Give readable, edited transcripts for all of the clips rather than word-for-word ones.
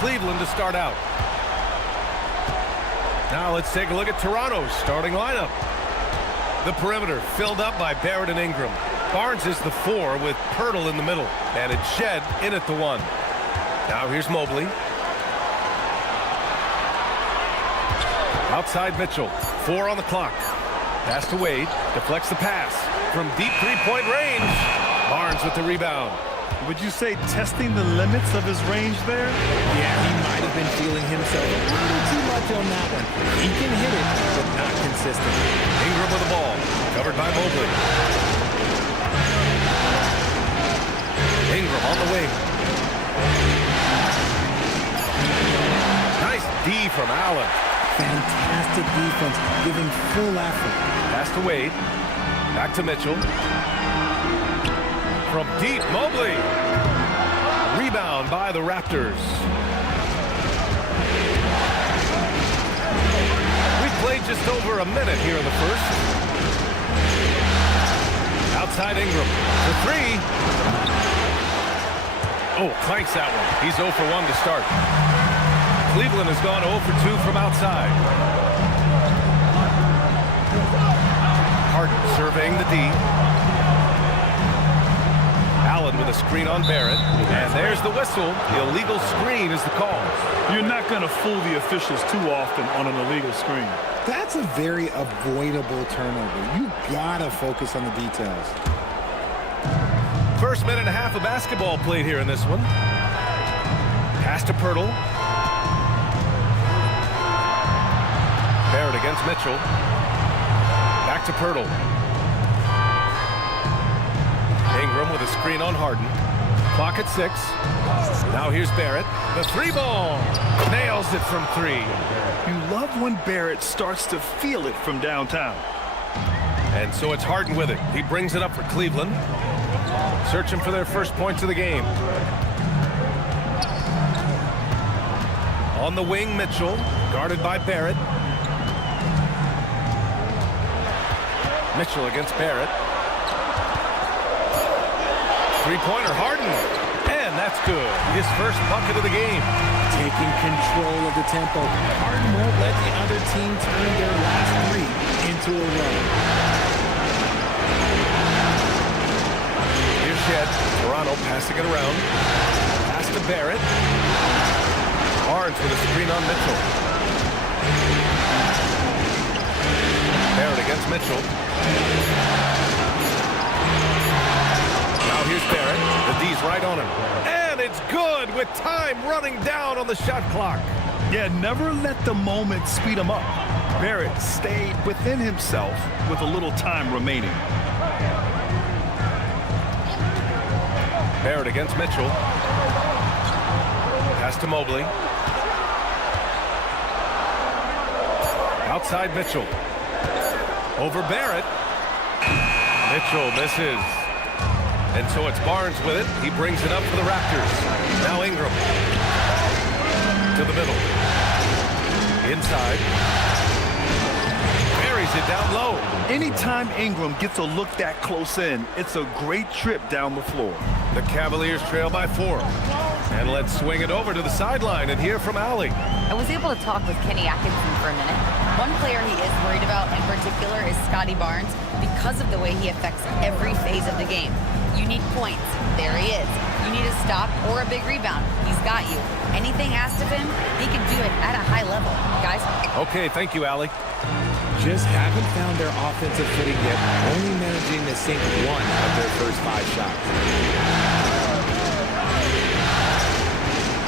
Cleveland to start out. Now let's take a look at Toronto's starting lineup. The perimeter filled up by Barrett and Ingram. Barnes is the 4 with Pirtle in the middle. And it's Shed in at the 1. Now here's Mobley. Outside Mitchell. 4 on the clock. Pass to Wade. Deflects the pass. From deep three-point range. Barnes with the rebound. Would you say testing the limits of his range there? Yeah, he might have been feeling himself a little too much on that one. He can hit it, but not consistent. Ingram with the ball. Covered by Mobley. Ingram on the wing. Nice D from Allen. Fantastic defense, giving full effort. Pass to Wade. Back to Mitchell. From deep, Mobley. Rebound by the Raptors. We've played just over a minute here in the first. Outside Ingram. The 3. Oh, clanks that one. He's 0 for 1 to start. Cleveland has gone 0 for 2 from outside. Harden surveying the D. Allen with a screen on Barrett. And there's the whistle. The illegal screen is the call. You're not going to fool the officials too often on an illegal screen. That's a very avoidable turnover. You gotta focus on the details. First minute and a half of basketball played here in this one. Pass to Pirtle. Barrett against Mitchell. Back to Pirtle. Ingram with a screen on Harden. Clock at 6. Now here's Barrett. The 3 ball. Nails it from 3. You love when Barrett starts to feel it from downtown. And so it's Harden with it. He brings it up for Cleveland. Searching for their first points of the game. On the wing, Mitchell. Guarded by Barrett. Mitchell against Barrett. Three-pointer, Harden. And that's good. His first bucket of the game. Taking control of the tempo. Harden won't let the other team turn their last 3 into a run. Here's Shed. Toronto passing it around. Pass to Barrett. Barnes with a screen on Mitchell. Barrett against Mitchell. Now here's Barrett. The D's right on him. And it's good with time running down on the shot clock. Yeah, never let the moment speed him up. Barrett stayed within himself with a little time remaining. Barrett against Mitchell. Pass to Mobley. Outside Mitchell. Over Barrett. Mitchell misses. And so it's Barnes with it. He brings it up for the Raptors. Now Ingram. To the middle. Inside. Buries it down low. Anytime Ingram gets a look that close in, it's a great trip down the floor. The Cavaliers trail by 4. And let's swing it over to the sideline and hear from Allie. I was able to talk with Kenny Atkinson for a minute. One player he is worried about in particular is Scotty Barnes because of the way he affects every phase of the game. You need points. There he is. You need a stop or a big rebound. He's got you. Anything asked of him, he can do it at a high level. Guys? Okay, thank you, Allie. Just haven't found their offensive footing yet, only managing to sink 1 of their first 5 shots.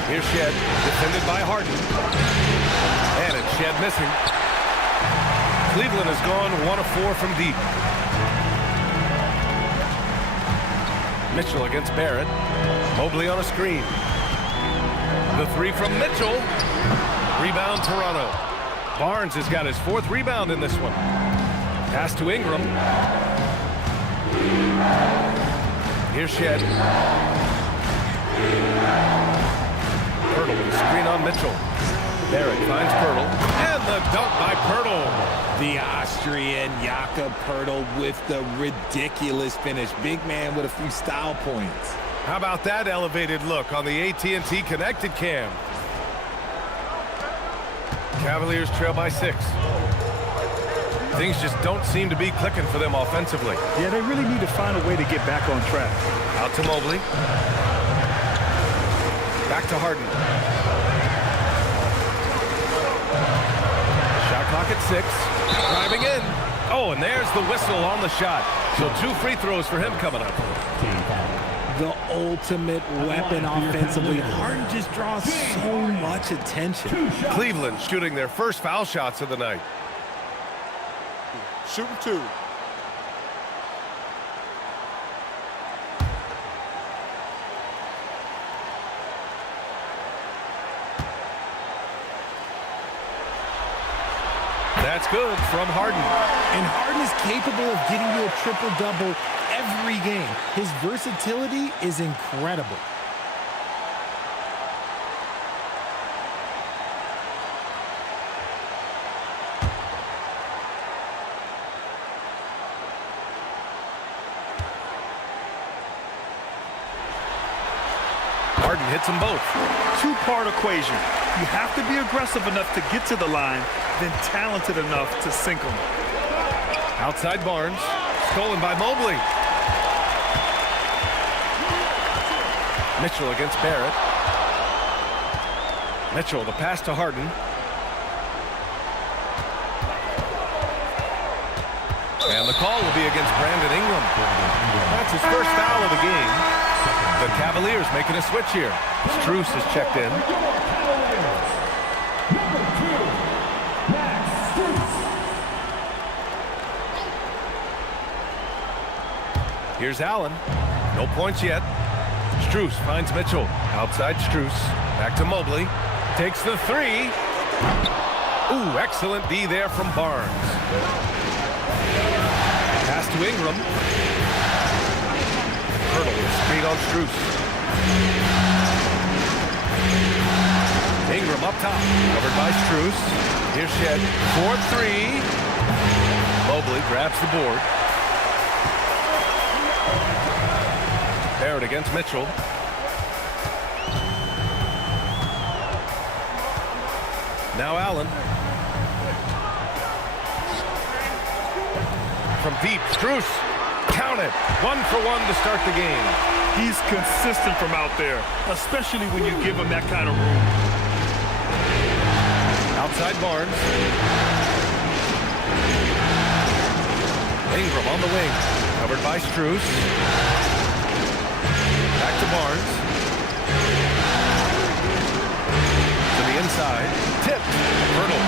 Here's Shed, defended by Harden. And it's Shed missing. Cleveland has gone 1 of 4 from deep. Mitchell against Barrett. Mobley on a screen. The 3 from Mitchell. Rebound Toronto. Barnes has got his 4th rebound in this one. Pass to Ingram. Here's Shed. Pirtle with a screen on Mitchell. Barrett finds Pirtle. And the dunk by Pirtle. The Austrian Jakob Pirtle with the ridiculous finish. Big man with a few style points. How about that elevated look on the AT&T connected cam? Cavaliers trail by 6. Things just don't seem to be clicking for them offensively. Yeah, they really need to find a way to get back on track. Out to Mobley. Back to Harden. Shot clock at 6. Driving in. Oh, and there's the whistle on the shot. So 2 free throws for him coming up. The ultimate weapon offensively. Harden just draws so much attention. Cleveland shooting their first foul shots of the night. Shooting 2. That's good from Harden. And Harden is capable of getting you a triple-double every game. His versatility is incredible. Harden hits them both. Two-part equation. You have to be aggressive enough to get to the line, then talented enough to sink them. Outside Barnes. Stolen by Mobley. Mitchell against Barrett. Mitchell, the pass to Harden. And the call will be against Brandon Ingram. That's his first foul of the game. The Cavaliers making a switch here. Strus has checked in. Here's Allen. No points yet. Strus finds Mitchell. Outside Strus. Back to Mobley. Takes the 3. Ooh, excellent D there from Barnes. Pass to Ingram. Hurdle with speed on Strus. Ingram up top. Covered by Strus. Here's Shed. 4-3. Mobley grabs the board. Barrett against Mitchell. Now Allen. From deep, Strus. Count it. 1 for 1 to start the game. He's consistent from out there, especially when you give him that kind of room. Outside Barnes. Ingram on the wing. Covered by Strus. Back to Barnes. To the inside. Tipped. Hurdle.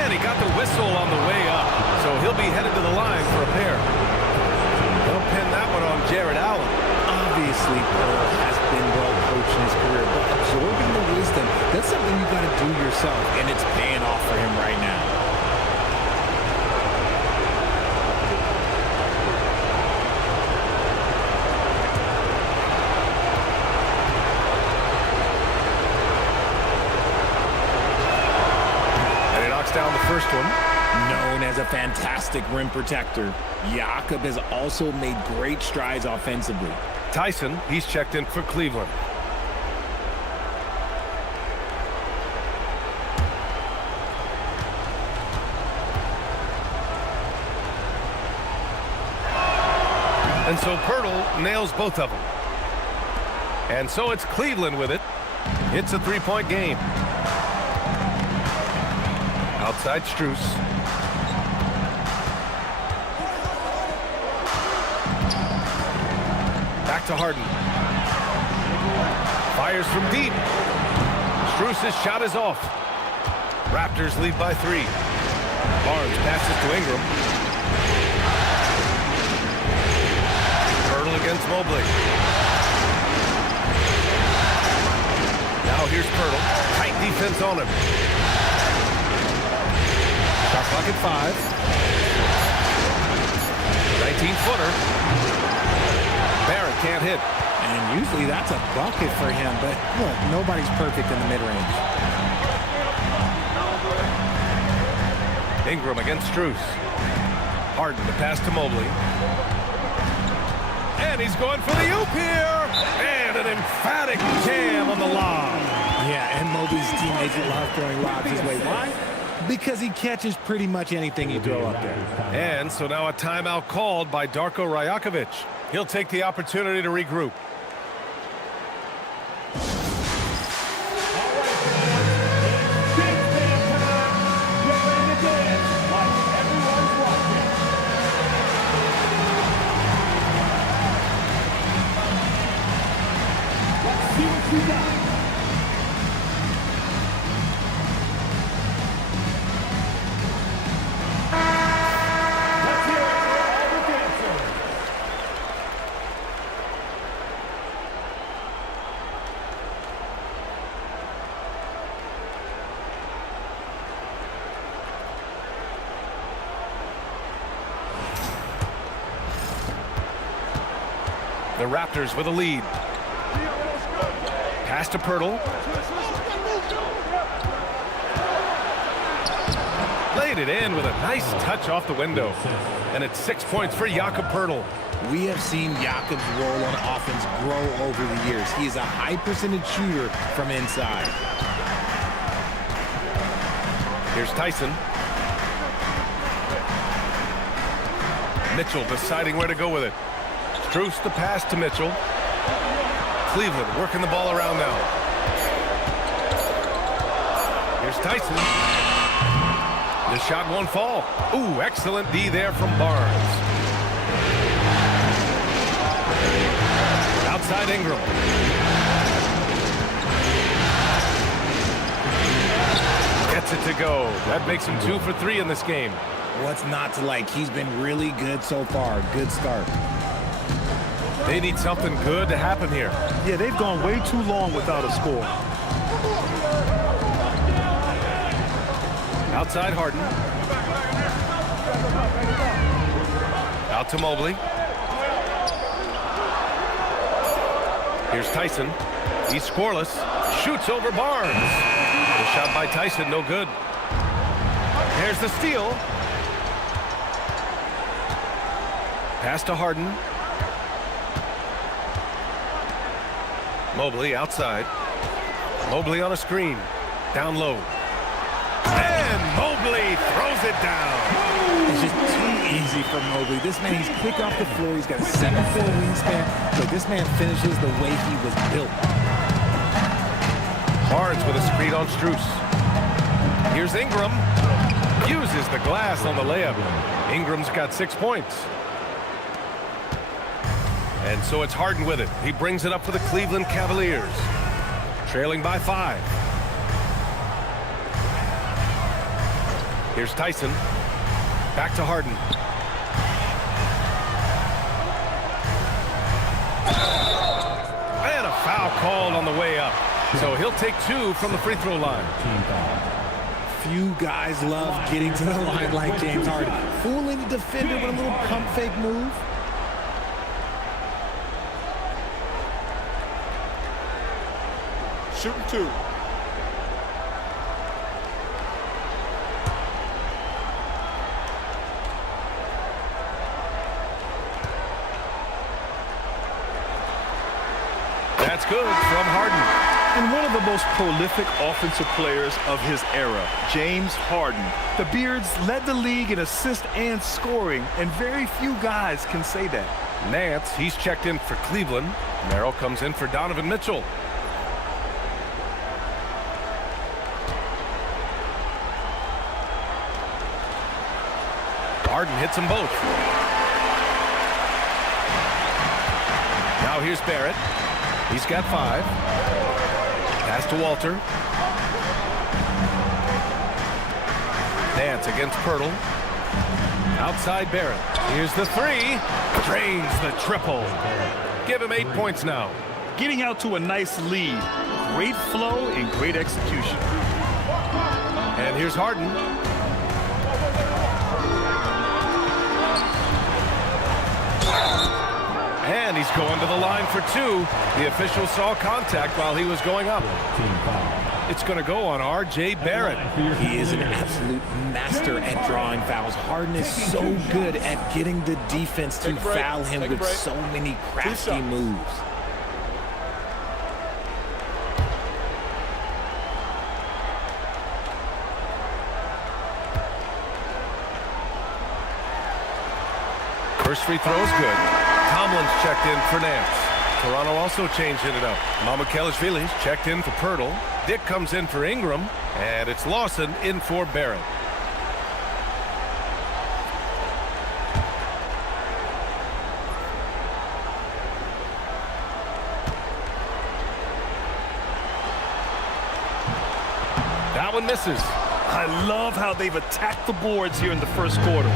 And he got the whistle on the way up. So he'll be headed to the line for a pair. They'll pin that one on Jared Allen. Obviously, Pearl has been well coached in his career, but absorbing the wisdom, that's something you got to do yourself, and it's paying off for him right now. And he knocks down the first one. Known as a fantastic rim protector, Jakob has also made great strides offensively. Tyson, he's checked in for Cleveland. And so Pirtle nails both of them. And so it's Cleveland with it. It's a 3-point game. Outside Strus. Back to Harden. Fires from deep. Strus's shot is off. Raptors lead by 3. Barnes passes to Ingram. Pirtle against Mobley. Now here's Pirtle. Tight defense on him. Shot clock at 5. 19-footer. Barrett can't hit. And usually that's a bucket for him, but look, nobody's perfect in the mid-range. Ingram against Strus. Harden to pass to Mobley. And he's going for the oop here. And an emphatic jam on the lob. Yeah, and Mobley's teammates love throwing lobs his way. Why? Because he catches pretty much anything you throw up there. And so now a timeout called by Darko Rajakovic. He'll take the opportunity to regroup. The Raptors with a lead. Pass to Pirtle. Laid it in with a nice touch off the window. And it's 6 points for Jakob Pirtle. We have seen Jakob's role on offense grow over the years. He is a high percentage shooter from inside. Here's Tyson. Mitchell deciding where to go with it. Strus the pass to Mitchell. Cleveland working the ball around now. Here's Tyson. The shot won't fall. Ooh, excellent D there from Barnes. Outside Ingram. Gets it to go. That makes him 2 for 3 in this game. What's not to like? He's been really good so far. Good start. They need something good to happen here. Yeah, they've gone way too long without a score. Outside Harden. Out to Mobley. Here's Tyson. He's scoreless. Shoots over Barnes. The shot by Tyson, no good. There's the steal. Pass to Harden. Mobley outside. Mobley on a screen. Down low. And Mobley throws it down. It's just too easy for Mobley. This man, he's quick off the floor. He's got a 7'4" wingspan. But this man finishes the way he was built. Barnes with a screen on Strus. Here's Ingram. Uses the glass on the layup. Ingram's got 6 points. And so it's Harden with it. He brings it up for the Cleveland Cavaliers. Trailing by 5. Here's Tyson. Back to Harden. And a foul called on the way up. So he'll take 2 from the free throw line. Few guys love getting to the line like James Harden. Fooling the defender with a little pump fake move. Shooting 2. That's good from Harden. And one of the most prolific offensive players of his era, James Harden. The Beards led the league in assists and scoring, and very few guys can say that. Nance, he's checked in for Cleveland. Merrill comes in for Donovan Mitchell. Harden hits them both. Now here's Barrett. He's got 5. Pass to Walter. Nance against Pirtle. Outside Barrett. Here's the 3. Drains the triple. Give him 8 points now. Getting out to a nice lead. Great flow and great execution. And here's Harden. And he's going to the line for 2. The official saw contact while he was going up. It's going to go on R.J. Barrett. He is an absolute master at drawing fouls. Harden is so good at getting the defense to foul him with so many crafty moves. First free throw is good. Tomlin's checked in for Nance. Toronto also changing it up. Mamukelashvili's checked in for Pirtle. Dick comes in for Ingram. And it's Lawson in for Barrett. That one misses. I love how they've attacked the boards here in the first quarter.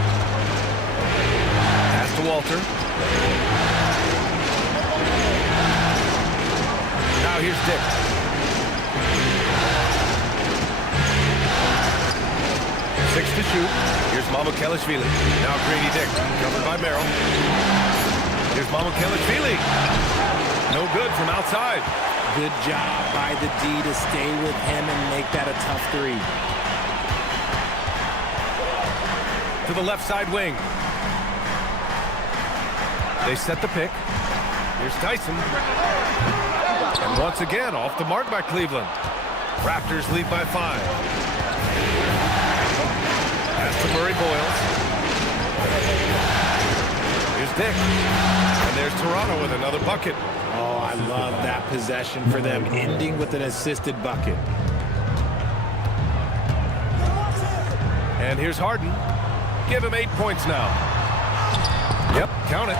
Pass to Walter. Now here's Dick. Six to shoot. Here's Mamukelashvili. Now Grady Dick, covered by Merrill. Here's Mamukelashvili. No good from outside. Good job by the D to stay with him and make that a tough three. To the left side wing. They set the pick. Here's Tyson. And once again, off the mark by Cleveland. Raptors lead by 5. Pass to Murray Boyles. Here's Dick. And there's Toronto with another bucket. Oh, I love that possession for them, ending with an assisted bucket. And here's Harden. Give him 8 points now. Yep, count it.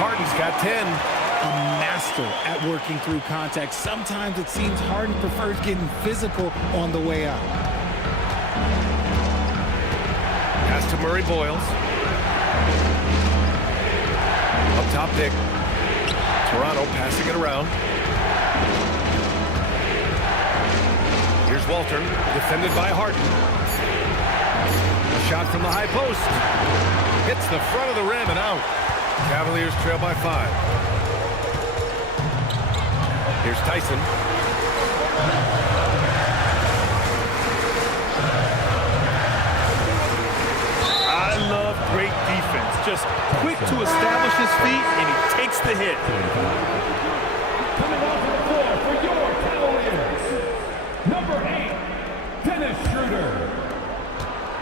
Harden's got 10. A master at working through contact. Sometimes it seems Harden prefers getting physical on the way up. Pass to Murray Boyles. Up top, Dick. Toronto passing it around. Here's Walter, defended by Harden. A shot from the high post. Hits the front of the rim and out. Cavaliers trail by 5. Here's Tyson. I love great defense. Just quick to establish his feet, and he takes the hit. Coming off the floor for your Cavaliers, number 8, Dennis Schroeder.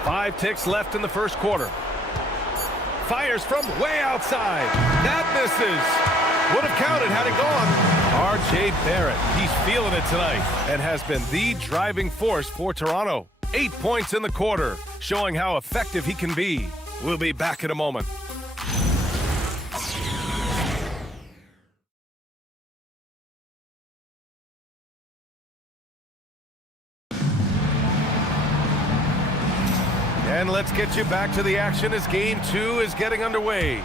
5 ticks left in the first quarter. Fires from way outside. That misses. Would have counted had it gone. R.J. Barrett, he's feeling it tonight and has been the driving force for Toronto. 8 points in the quarter, showing how effective he can be. We'll be back in a moment. And let's get you back to the action as Game 2 is getting underway.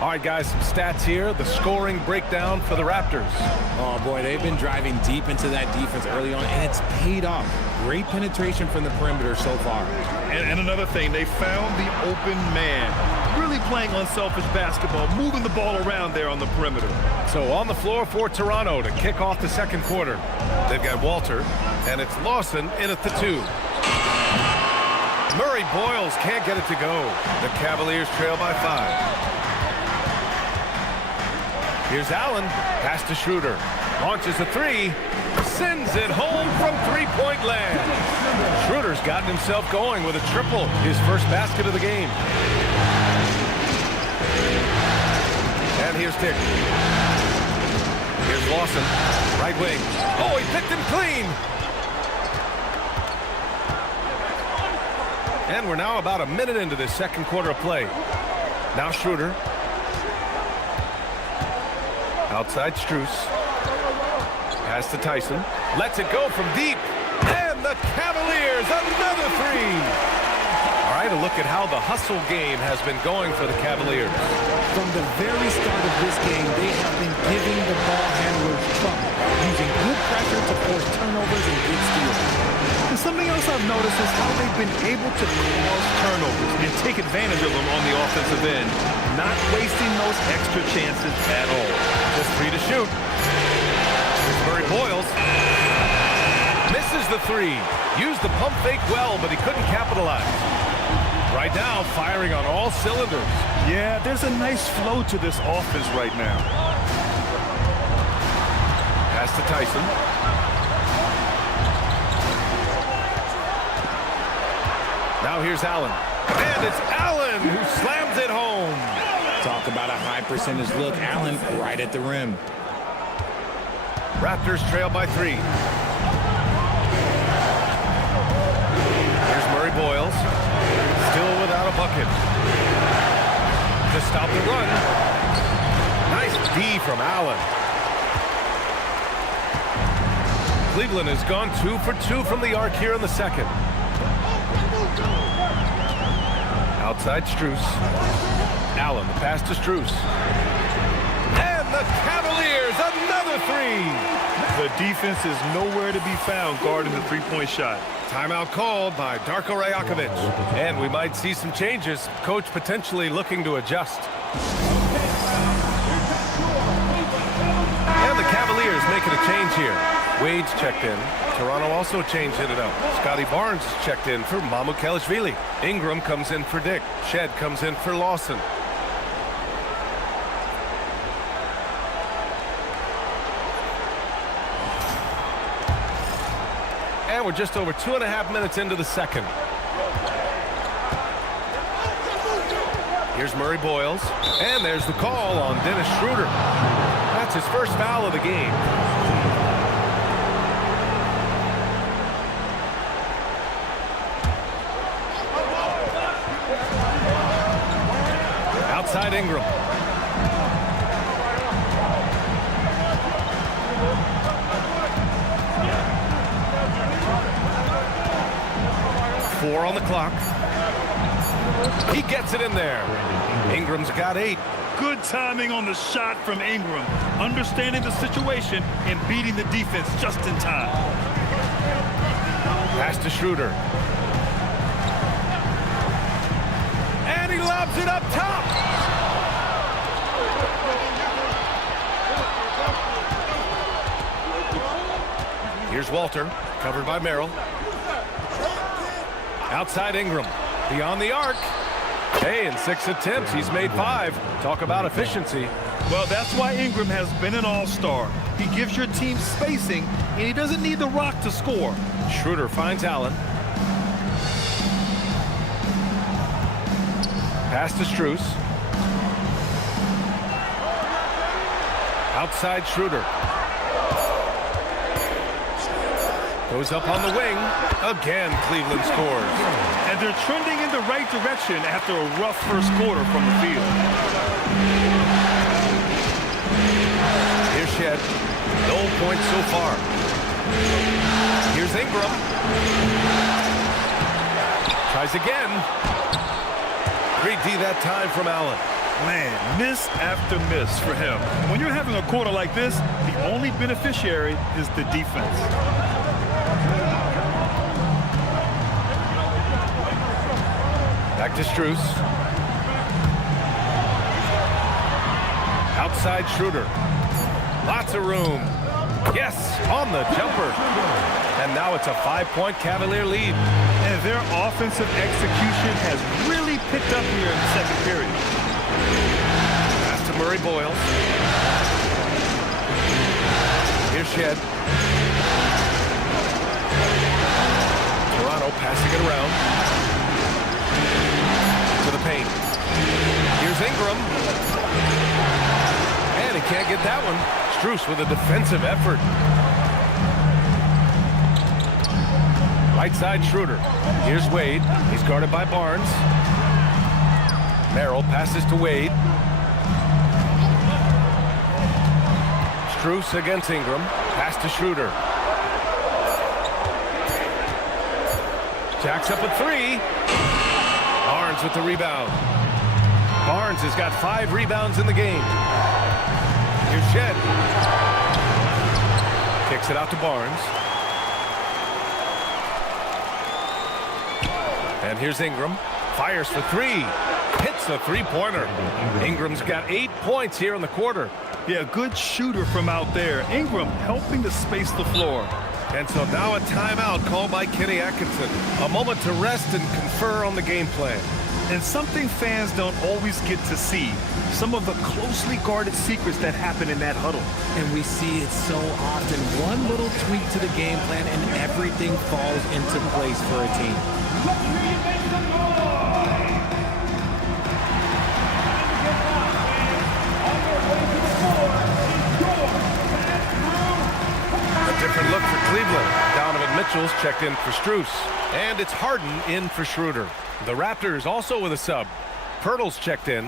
All right, guys, some stats here. The scoring breakdown for the Raptors. Oh, boy, they've been driving deep into that defense early on, and it's paid off. Great penetration from the perimeter so far. And another thing, they found the open man. Really playing unselfish basketball, moving the ball around there on the perimeter. So on the floor for Toronto to kick off the second quarter. They've got Walter, and it's Lawson in at the 2. Murray Boyles can't get it to go. The Cavaliers trail by 5. Here's Allen. Pass to Schroeder. Launches a 3. Sends it home from three-point land. Schroeder's gotten himself going with a triple. His first basket of the game. And here's Dick. Here's Lawson. Right wing. Oh, he picked him clean. And we're now about a minute into this second quarter of play. Now Schroeder. Outside Strus. Pass to Tyson. Lets it go from deep. And the Cavaliers, another 3. All right, a look at how the hustle game has been going for the Cavaliers. From the very start of this game, they have been giving the ball handlers trouble, using good pressure to force turnovers and get steals. And something else I've noticed is how they've been able to cause turnovers and take advantage of them on the offensive end, not wasting those extra chances at all. Just 3 to shoot. Here's Murray Boyles. Misses the 3. Used the pump fake well, but he couldn't capitalize. Right now, firing on all cylinders. Yeah, there's a nice flow to this offense right now. Pass to Tyson. Now here's Allen. And it's Allen who slams it home. Talk about a high percentage look. Allen right at the rim. Raptors trail by 3. Here's Murray Boyles. Still without a bucket. To stop the run. Nice D from Allen. Cleveland has gone 2 for 2 from the arc here in the second. Outside Strus. Allen, the pass to Strus. And the Cavaliers, another 3. The defense is nowhere to be found guarding the three-point shot. Timeout called by Darko Rajakovic. And we might see some changes. Coach potentially looking to adjust. And the Cavaliers making a change here. Wade's checked in. Toronto also changed it up. Scotty Barnes is checked in for Mamukelashvili. Ingram comes in for Dick. Shed comes in for Lawson. And we're just over 2.5 minutes into the second. Here's Murray Boyles. And there's the call on Dennis Schroeder. That's his first foul of the game. Outside Ingram. Four on the clock. He gets it in there. Ingram's got 8. Good timing on the shot from Ingram. Understanding the situation and beating the defense just in time. Pass to Schroeder. And he lobs it up top. Here's Walter, covered by Merrill. Outside Ingram, beyond the arc. Hey, in 6 attempts, he's made 5. Talk about efficiency. Well, that's why Ingram has been an all-star. He gives your team spacing, and he doesn't need the rock to score. Schroeder finds Allen. Pass to Strus. Outside Schroeder. Goes up on the wing. Again, Cleveland scores. And they're trending in the right direction after a rough first quarter from the field. Here's Shed. No points so far. Here's Ingram. Tries again. Great D that time from Allen. Man, miss after miss for him. When you're having a quarter like this, the only beneficiary is the defense. Back to Strus. Outside Schroeder. Lots of room. Yes, on the jumper. And now it's a 5-point Cavalier lead. And their offensive execution has really picked up here in the second period. Pass to Murray Boyles. Here's Shed. Toronto passing it around. To the paint. Here's Ingram. And he can't get that one. Strus with a defensive effort. Right side Schroeder. Here's Wade. He's guarded by Barnes. Merrill passes to Wade. Strus against Ingram. Pass to Schroeder. Jacks up a 3. Barnes with the rebound. Barnes has got 5 rebounds in the game. Here's Shed. Kicks it out to Barnes. And here's Ingram. Fires for 3. Hits a 3-pointer. Ingram's got 8 points here in the quarter. Yeah, good shooter from out there. Ingram helping to space the floor. And so now a timeout called by Kenny Atkinson. A moment to rest and confer on the game plan. And something fans don't always get to see. Some of the closely guarded secrets that happen in that huddle. And we see it so often. One little tweak to the game plan and everything falls into place for a team. different look for Cleveland. Donovan Mitchell's checked in for Strus. And it's Harden in for Schroeder. The Raptors also with a sub. Pirtle's checked in.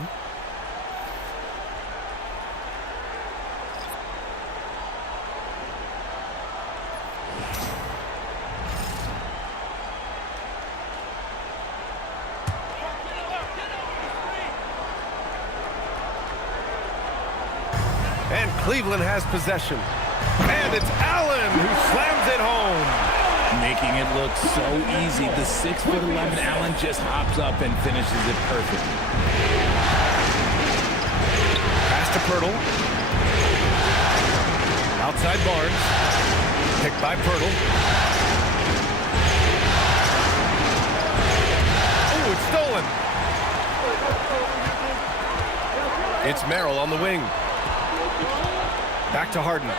And Cleveland has possession. And it's Allen who slams it home. Making it look so easy. The 6'11" Allen just hops up and finishes it perfect. Pass to Pirtle. Outside Barnes. Picked by Pirtle. Oh, it's stolen. It's Merrill on the wing. Back to Harden.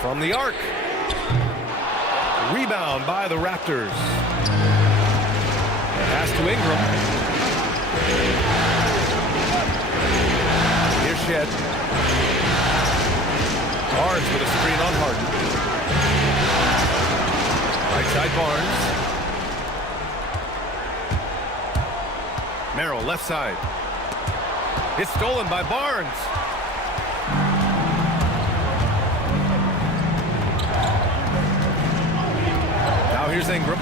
From the arc. Rebound by the Raptors. Pass to Ingram. Here's Shed. Barnes with a screen on Harden. Right side Barnes. Merrill left side. It's stolen by Barnes. Now here's Ingram.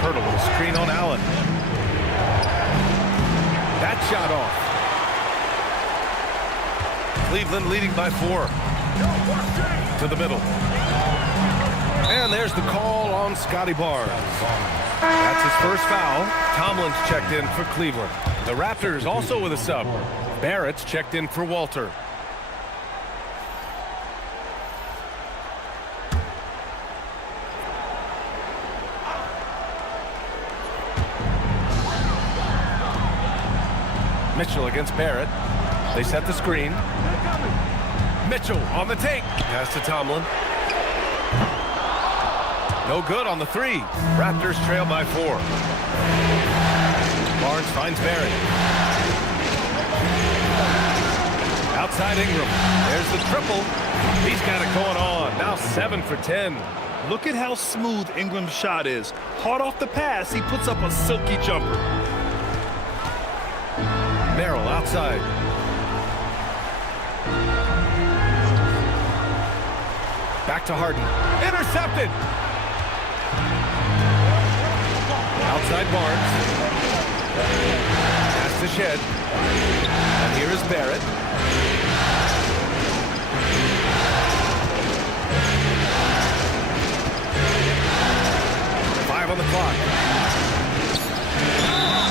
Pirtle with a screen on Allen. That shot off. Cleveland leading by 4. To the middle. And there's the call on Scotty Barnes. That's his first foul. Tomlin's checked in for Cleveland. The Raptors also with a sub. Barrett's checked in for Walter. Mitchell against Barrett. They set the screen. Mitchell on the take. Pass to Tomlin. No good on the 3. Raptors trail by 4. Barnes finds Barrett. Outside Ingram. There's the triple. He's got it going on. Now 7 for 10. Look at how smooth Ingram's shot is. Hard off the pass, he puts up a silky jumper. Merrill outside. Back to Harden. Intercepted. Outside Barnes. Pass to Shed. And here is Barrett. On the clock.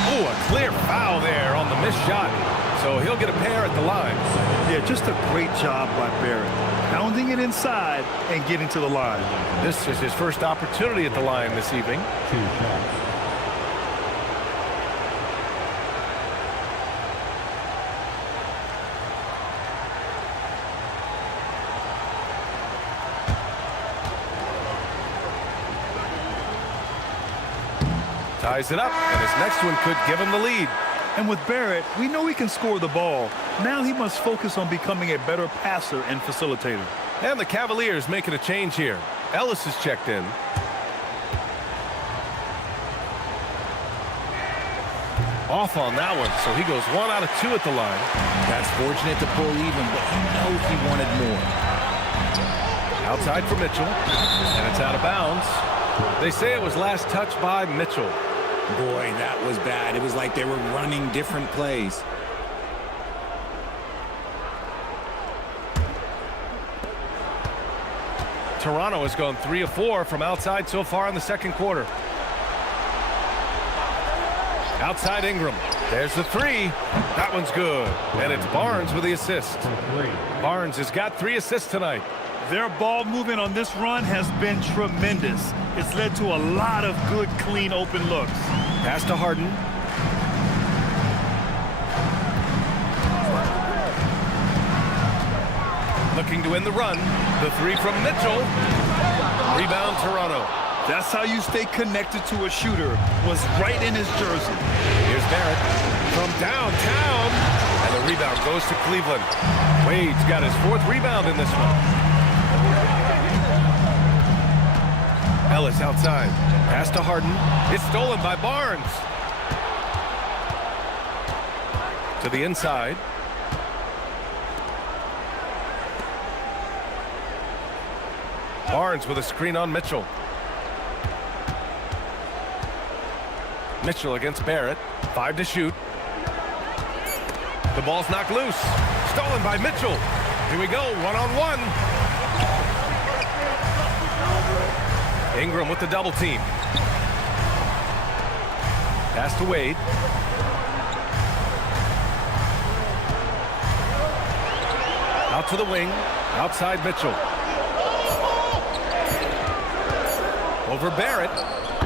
Oh, a clear foul there on the missed shot. So he'll get a pair at the line. Yeah, just a great job by Barrett. Pounding it inside and getting to the line. This is his first opportunity at the line this evening. 2 shots. Ties it up, and his next one could give him the lead. And with Barrett, we know he can score the ball. Now he must focus on becoming a better passer and facilitator. And the Cavaliers making a change here. Ellis is checked in. Off on that one, so he goes 1 out of 2 at the line. That's fortunate to pull even, but you know he wanted more. Outside for Mitchell, and it's out of bounds. They say it was last touched by Mitchell. Boy, that was bad. It was like they were running different plays. Toronto has gone 3 of 4 from outside so far in the second quarter. Outside Ingram. There's the 3. That one's good. And it's Barnes with the assist. Barnes has got 3 assists tonight. Their ball movement on this run has been tremendous. It's led to a lot of good, clean, open looks. Pass to Harden. Looking to win the run. The 3 from Mitchell. Rebound Toronto. That's how you stay connected to a shooter. Was right in his jersey. Here's Barrett from downtown. rebound goes to Cleveland. Wade's got his 4th rebound in this one. Ellis outside. Pass to Harden. It's stolen by Barnes. To the inside. Barnes with a screen on Mitchell. Mitchell against Barrett. 5 to shoot. The ball's knocked loose. Stolen by Mitchell. Here we go, one-on-one. Ingram with the double team. Pass to Wade. Out to the wing. Outside Mitchell. Over Barrett.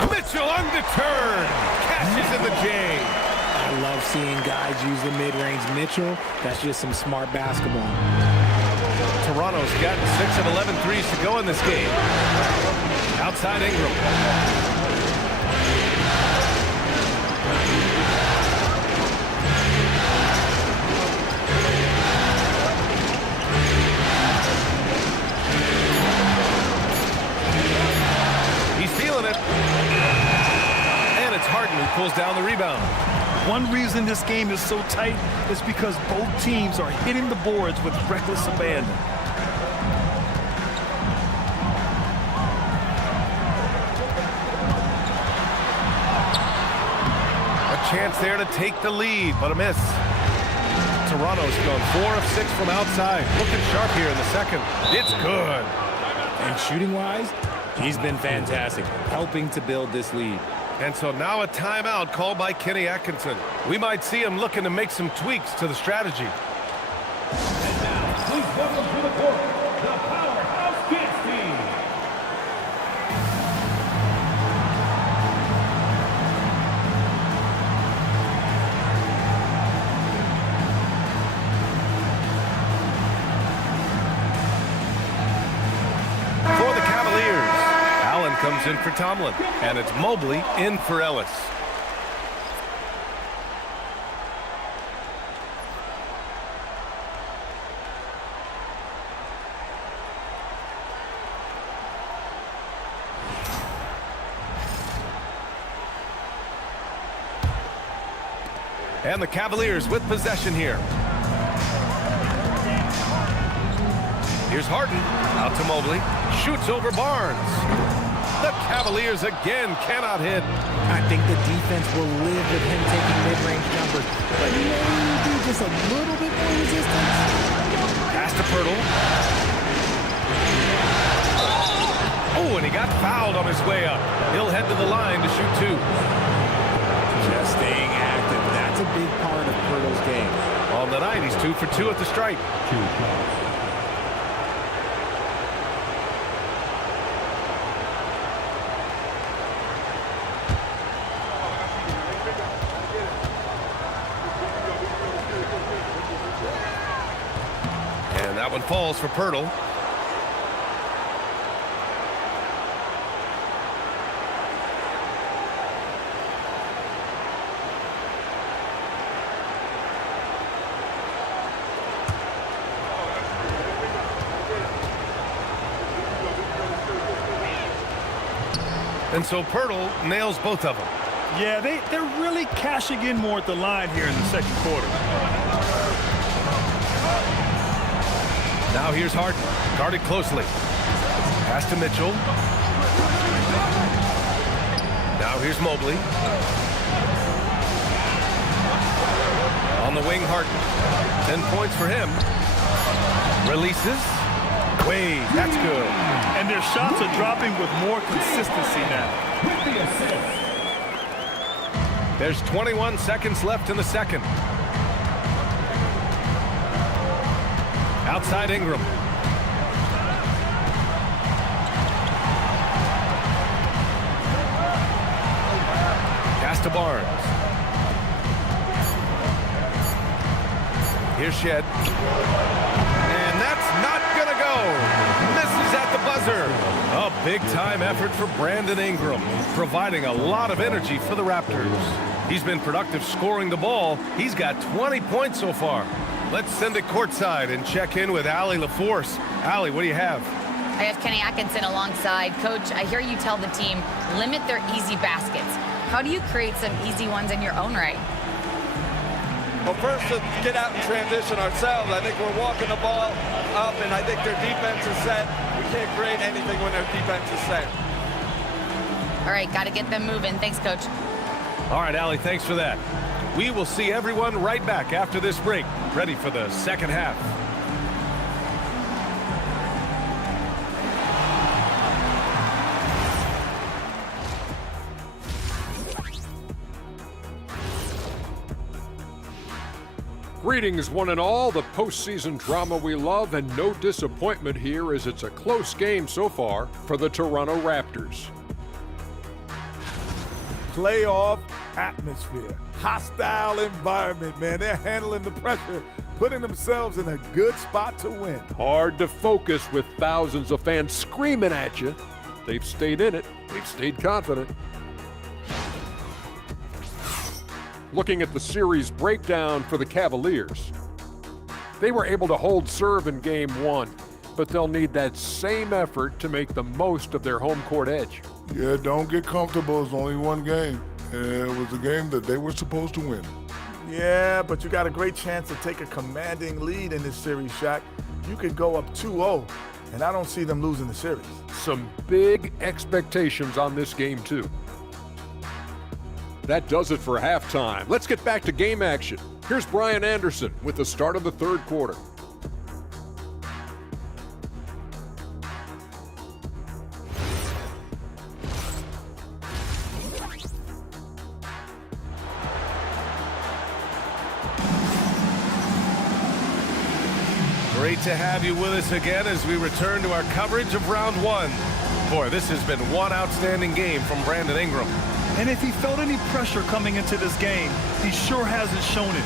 Mitchell undeterred. Cashes in the J. I love seeing guys use the mid-range. Mitchell, that's just some smart basketball. Toronto's got 6 of 11 threes to go in this game. Outside Ingram. He's feeling it. And it's Harden who pulls down the rebound. One reason this game is so tight is because both teams are hitting the boards with reckless abandon. A chance there to take the lead, but a miss. Toronto's gone 4 of 6 from outside. Looking sharp here in the second. It's good. And shooting-wise, he's been fantastic, helping to build this lead. And so now a timeout called by Kenny Atkinson. We might see him looking to make some tweaks to the strategy. And now, please welcome to the court, the Powerhouse Kids team. For the Cavaliers, Allen comes in for Tomlin, and it's Mobley in for Ellis. And the Cavaliers with possession here. Here's Harden, out to Mobley, shoots over Barnes. The Cavaliers again cannot hit. I think the defense will live with him taking mid-range numbers, but maybe just a little bit more resistance. Pass to Pirtle. Oh, and he got fouled on his way up. He'll head to the line to shoot 2. Just staying active. That's a big part of Pirtle's game. On the night, he's 2 for 2 at the stripe. And that one falls for Pirtle. And so Pirtle nails both of them. Yeah, they're really cashing in more at the line here in the second quarter. Now here's Harden, guarded closely. Pass to Mitchell. Now here's Mobley. On the wing, Harden. 10 points for him. Releases. Wade, that's good. And their shots are dropping with more consistency now. With the assist. There's 21 seconds left in the second. Outside Ingram. Pass to Barnes. Here's Shed. And that's not going to go. Misses at the buzzer. A big-time effort for Brandon Ingram, providing a lot of energy for the Raptors. He's been productive scoring the ball. He's got 20 points so far. Let's send it courtside and check in with Allie LaForce. Allie, what do you have? I have Kenny Atkinson alongside. Coach, I hear you tell the team, limit their easy baskets. How do you create some easy ones in your own right? Well, first, let's get out and transition ourselves. I think we're walking the ball up, and I think their defense is set. We can't create anything when their defense is set. All right, got to get them moving. Thanks, Coach. All right, Allie, thanks for that. We will see everyone right back after this break, ready for the second half. Greetings, one and all. The postseason drama we love, and no disappointment here as it's a close game so far for the Toronto Raptors. Playoff atmosphere, hostile environment, man. They're handling the pressure, putting themselves in a good spot to win. Hard to focus with thousands of fans screaming at you. They've stayed in it. They've stayed confident. Looking at the series breakdown for the Cavaliers. They were able to hold serve in Game 1, but they'll need that same effort to make the most of their home court edge. Yeah, don't get comfortable. It's only one game. And it was a game that they were supposed to win. Yeah, but you got a great chance to take a commanding lead in this series, Shaq. You could go up 2-0, and I don't see them losing the series. Some big expectations on this game, too. That does it for halftime. Let's get back to game action. Here's Brian Anderson with the start of the third quarter. Great to have you with us again as we return to our coverage of round one. Boy, this has been one outstanding game from Brandon Ingram. And if he felt any pressure coming into this game, he sure hasn't shown it.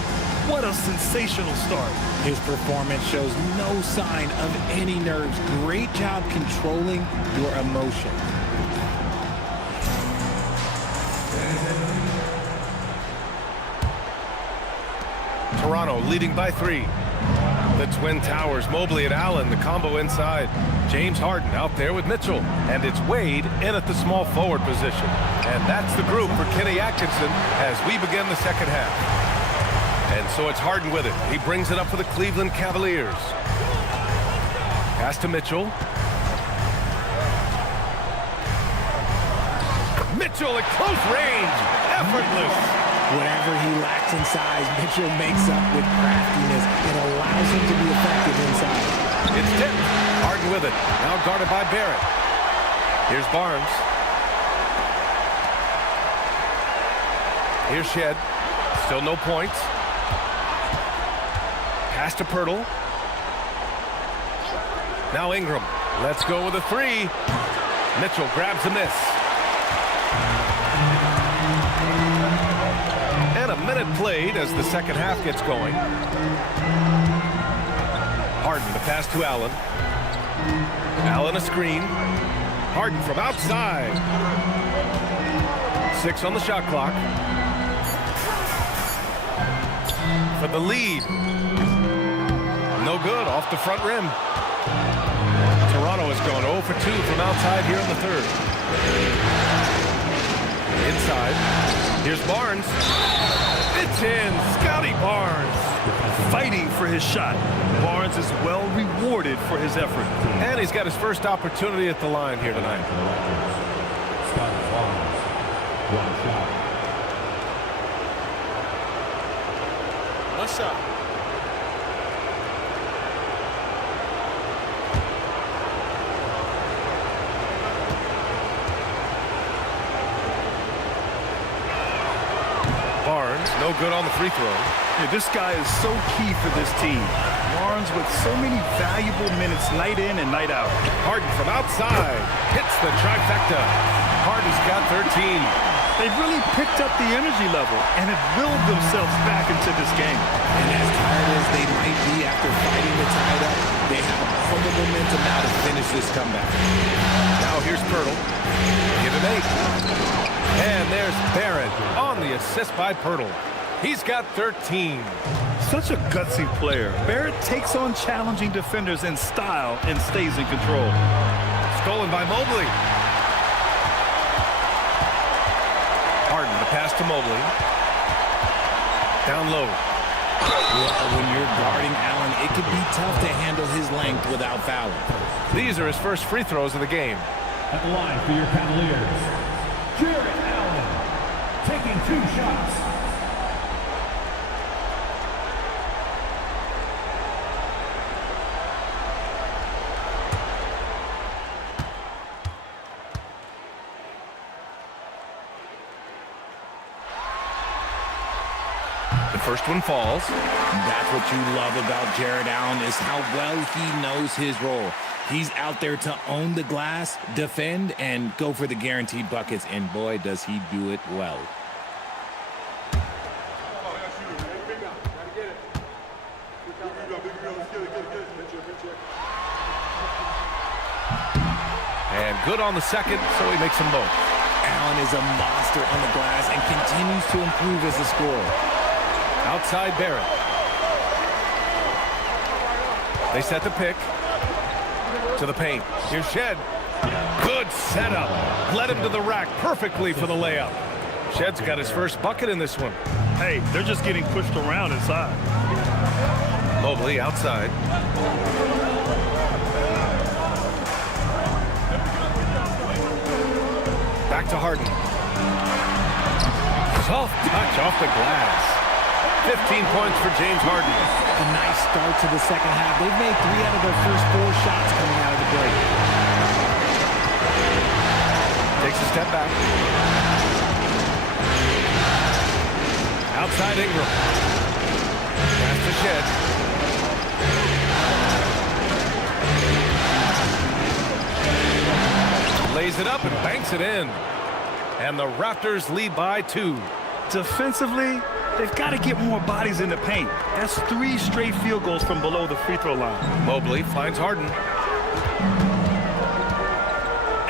What a sensational start. His performance shows no sign of any nerves. Great job controlling your emotion. Toronto leading by 3. The Twin Towers, Mobley and Allen, the combo inside. James Harden out there with Mitchell. And it's Wade in at the small forward position. And that's the group for Kenny Atkinson as we begin the second half. And so it's Harden with it. He brings it up for the Cleveland Cavaliers. Pass to Mitchell. Mitchell at close range. Effortless. Whatever he lacks in size, Mitchell makes up with craftiness. It allows him to be effective inside. It's tipped. Harden with it. Now guarded by Barrett. Here's Barnes. Here's Shed. Still no points. Pass to Pirtle. Now Ingram. Let's go with a 3. Mitchell grabs a miss. And a minute played as the second half gets going. Harden, the pass to Allen. Allen a screen. Harden from outside. 6 on the shot clock. For the lead. No good, off the front rim. Toronto has gone 0 for 2 from outside here in the third. Inside. Here's Barnes. It's in. Scotty Barnes. Fighting for his shot. Barnes is well rewarded for his effort. And he's got his first opportunity at the line here tonight. Scotty Barnes, 1 shot. One shot. Barnes, no good on the free throw. Yeah, this guy is so key for this team. Barnes with so many valuable minutes night in and night out. Harden from outside. Hits the trifecta. Harden's got 13. They've really picked up the energy level and have willed themselves back into this game. And as tired as they might be after fighting to tie it up, they have all the momentum now to finish this comeback. Now here's Pirtle. Give him 8. And there's Barrett on the assist by Pirtle. He's got 13. Such a gutsy player. Barrett takes on challenging defenders in style and stays in control. Stolen by Mobley. Harden, the pass to Mobley. Down low. Well, when you're guarding Allen, it could be tough to handle his length without fouling. These are his first free throws of the game. At the line for your Cavaliers, Jared Allen, taking 2 shots. The first one falls. That's what you love about Jared Allen is how well he knows his role. He's out there to own the glass, defend, and go for the guaranteed buckets, and boy, does he do it well. And good on the second, so he makes them both. Allen is a monster on the glass and continues to improve as a scorer. Outside Barrett. They set the pick. To the paint. Here's Shed. Good setup. Led him to the rack perfectly for the layup. Shed's got his first bucket in this one. Hey, they're just getting pushed around inside. Mobley outside. Back to Harden. Soft touch off the glass. 15 points for James Harden. A nice start to the second half. They've made 3 out of their first 4 shots coming out of the break. Takes a step back. Outside Ingram. Pass to Shed. Lays it up and banks it in. And the Raptors lead by 2. Defensively, they've got to get more bodies in the paint. That's 3 straight field goals from below the free throw line. Mobley finds Harden.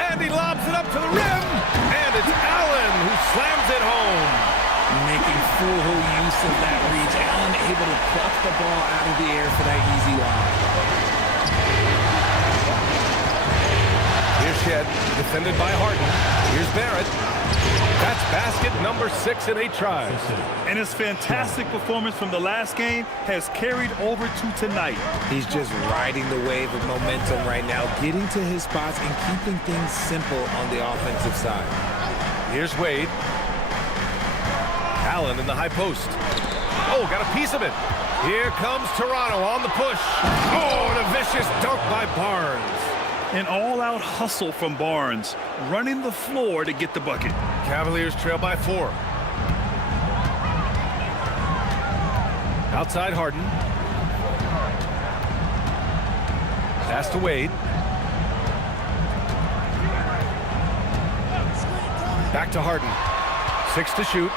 And he lobs it up to the rim. And it's Allen who slams it home. Making full use of that reach. Allen able to pluck the ball out of the air for that easy lob. Here's Shed, defended by Harden. Here's Barrett. That's basket number 6 in 8 tries. And his fantastic performance from the last game has carried over to tonight. He's just riding the wave of momentum right now, getting to his spots and keeping things simple on the offensive side. Here's Wade. Allen in the high post. Oh, got a piece of it. Here comes Toronto on the push. Oh, and a vicious dunk by Barnes. An all-out hustle from Barnes, running the floor to get the bucket. Cavaliers trail by 4. Outside Harden. Pass to Wade. Back to Harden. 6 to shoot.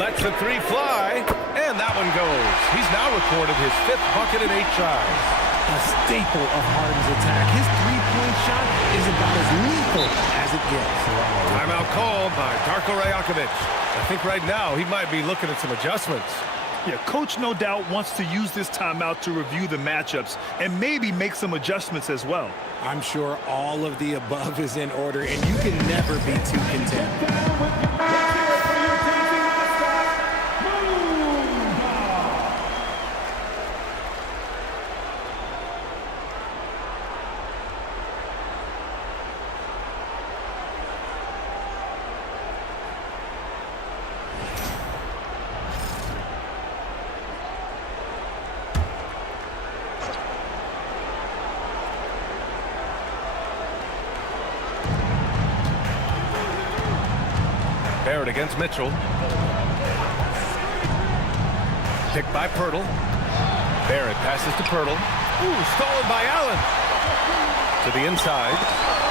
Lets the 3 fly, and that one goes. He's now recorded his 5th bucket in 8 tries. A staple of Harden's attack. His 3-point shot is about as lethal as it gets. Timeout called by Darko Rajakovic. I think right now he might be looking at some adjustments. Yeah, coach no doubt wants to use this timeout to review the matchups and maybe make some adjustments as well. I'm sure all of the above is in order, and you can never be too content. Barrett against Mitchell. Picked by Pirtle. Barrett passes to Pirtle. Ooh, stolen by Allen. To the inside.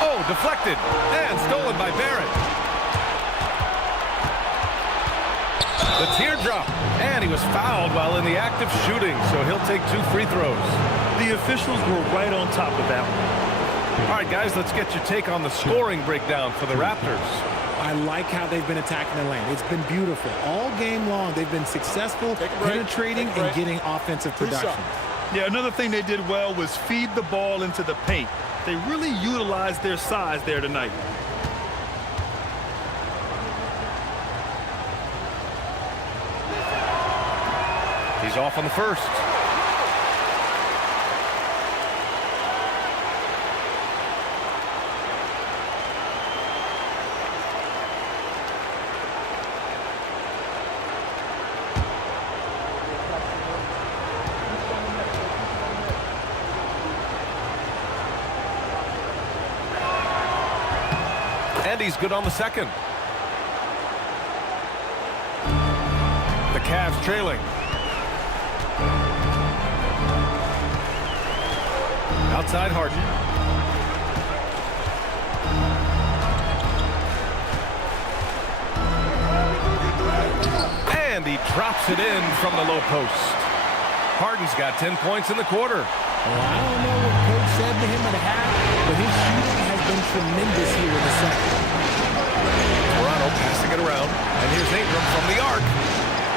Oh, deflected. And stolen by Barrett. The teardrop. And he was fouled while in the act of shooting, so he'll take 2 free throws. The officials were right on top of that one. All right, guys, let's get your take on the scoring breakdown for the Raptors. I like how they've been attacking the lane. It's been beautiful. All game long, they've been successful penetrating and getting offensive production. Yeah, another thing they did well was feed the ball into the paint. They really utilized their size there tonight. He's off on the first. And he's good on the second. The Cavs trailing. Outside Harden. And he drops it in from the low post. Harden's got 10 points in the quarter. Well, I don't know what Coach said to him at half, but his shooting has been tremendous here in the second. Toronto passing it around. And here's Ingram from the arc.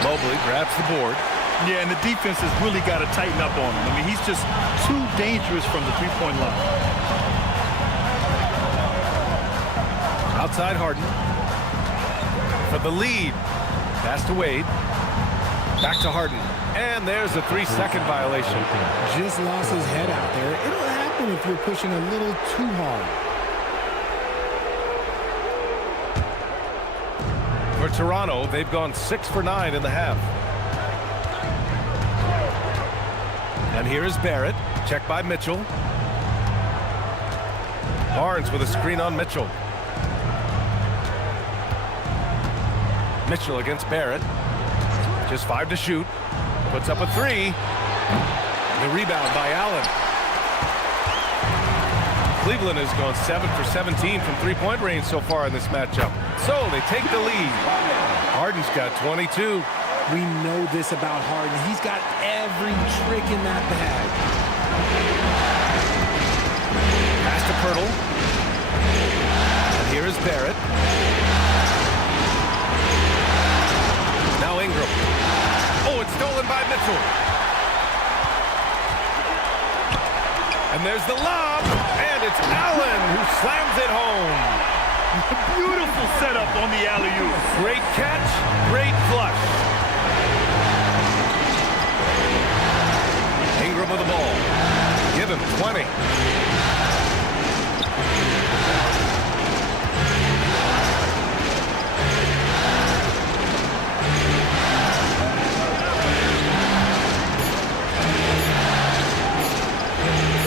Mobley grabs the board. Yeah, and the defense has really got to tighten up on him. I mean, he's just too dangerous from the three-point line. Outside Harden. For the lead. Pass to Wade. Back to Harden. And there's a 3-second violation. Just lost his head out there. It'll happen if you're pushing a little too hard. For Toronto, they've gone 6 for 9 in the half. And here is Barrett. Checked by Mitchell. Barnes with a screen on Mitchell. Mitchell against Barrett. Just 5 to shoot. Puts up a 3. The rebound by Allen. Cleveland has gone 7 for 17 from three-point range so far in this matchup. So they take the lead. Harden's got 22. We know this about Harden. He's got every trick in that bag. Pass to Pirtle. And here is Barrett. Now Ingram. Oh, it's stolen by Mitchell. And there's the lob. And it's Allen who slams it home. Beautiful setup on the alley-oop. Great catch, great flush. Ingram with the ball. Give him 20.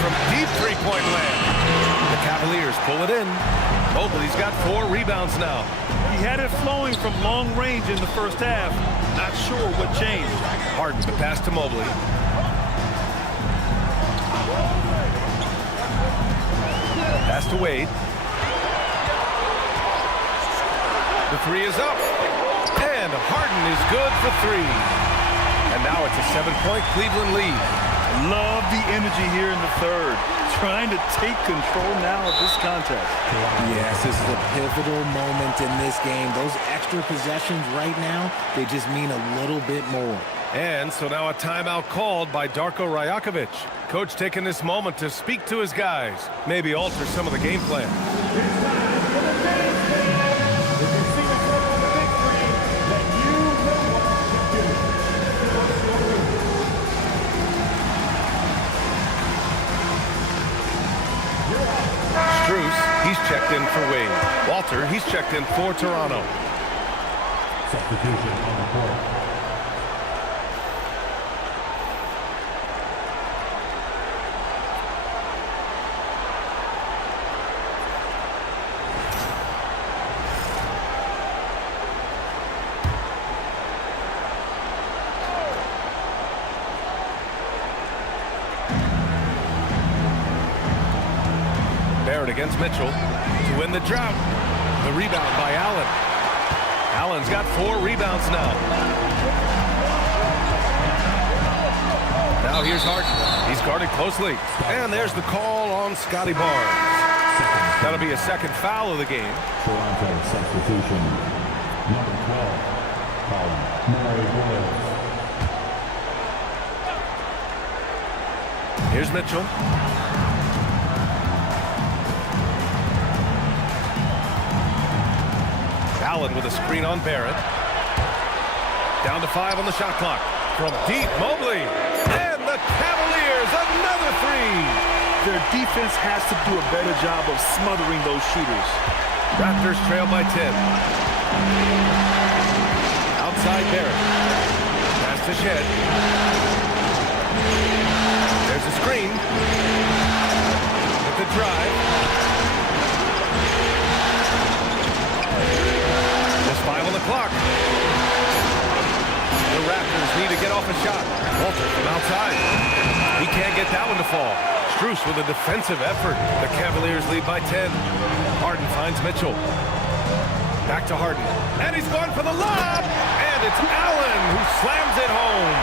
From deep three-point land. The Cavaliers pull it in. Mobley's got 4 rebounds now. He had it flowing from long range in the first half. Not sure what changed. Harden the pass to Mobley. Pass to Wade. The 3 is up. And Harden is good for 3. And now it's a 7-point Cleveland lead. Love the energy here in the third. Trying to take control now of this contest. Yes, this is a pivotal moment in this game. Those extra possessions right now, they just mean a little bit more. And so now a timeout called by Darko Rajakovic. Coach taking this moment to speak to his guys. Maybe alter some of the game plan. He's checked in for Wade. Walter, he's checked in for Toronto. Substitution on the court. Barrett against Mitchell to win the drought. The rebound by Allen. Allen's got 4 rebounds now. Now here's Harden. He's guarded closely. And there's the call on Scotty Barnes. That'll be a second foul of the game. Toronto substitution. Number 12, Colin Murray Boyles. Here's Mitchell. Allen with a screen on Barrett. Down to 5 on the shot clock. From deep, Mobley. And the Cavaliers, another three. Their defense has to do a better job of smothering those shooters. Raptors trail by 10. Outside Barrett. Pass to Shed. There's a screen. With the drive. Just 5 on the clock. The Raptors need to get off a shot. Walter from outside. He can't get that one to fall. Strus with a defensive effort. The Cavaliers lead by 10. Harden finds Mitchell. Back to Harden. And he's going for the lob. And it's Allen who slams it home.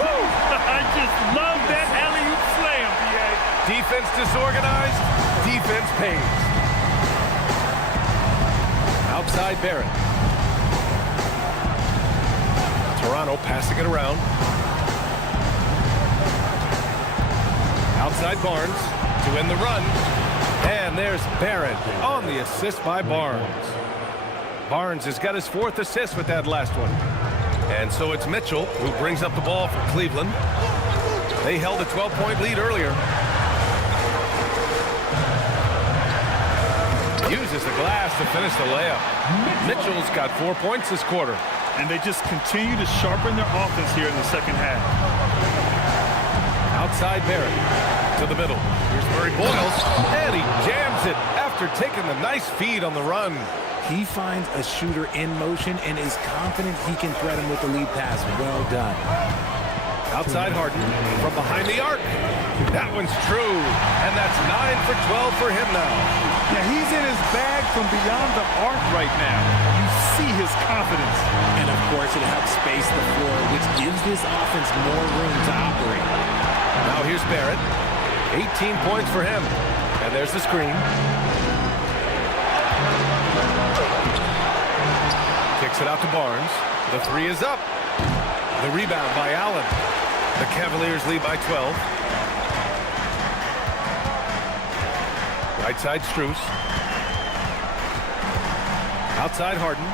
Woo! I just love that alley-oop slam, B.A. Defense disorganized. Defense pays. Outside Barrett. Toronto passing it around. Outside Barnes to end the run. And there's Barrett on the assist by Barnes. Barnes has got his 4th assist with that last one. And so it's Mitchell who brings up the ball for Cleveland. They held a 12-point lead earlier. Uses the glass to finish the layup. Mitchell's got 4 points this quarter. And they just continue to sharpen their offense here in the second half. Outside Barrett to the middle. Here's Murray Boyles, and he jams it after taking the nice feed on the run. He finds a shooter in motion and is confident he can threat him with the lead pass. Well done. Outside Harden from behind the arc. That one's true, and that's 9 for 12 for him now. Yeah, he's in his bag from beyond the arc right now. You see his confidence. And of course, it helps space the floor, which gives this offense more room to operate. Now here's Barrett. 18 points for him. And there's the screen. Kicks it out to Barnes. The 3 is up. The rebound by Allen. The Cavaliers lead by 12. Right side Strus. Outside Harden.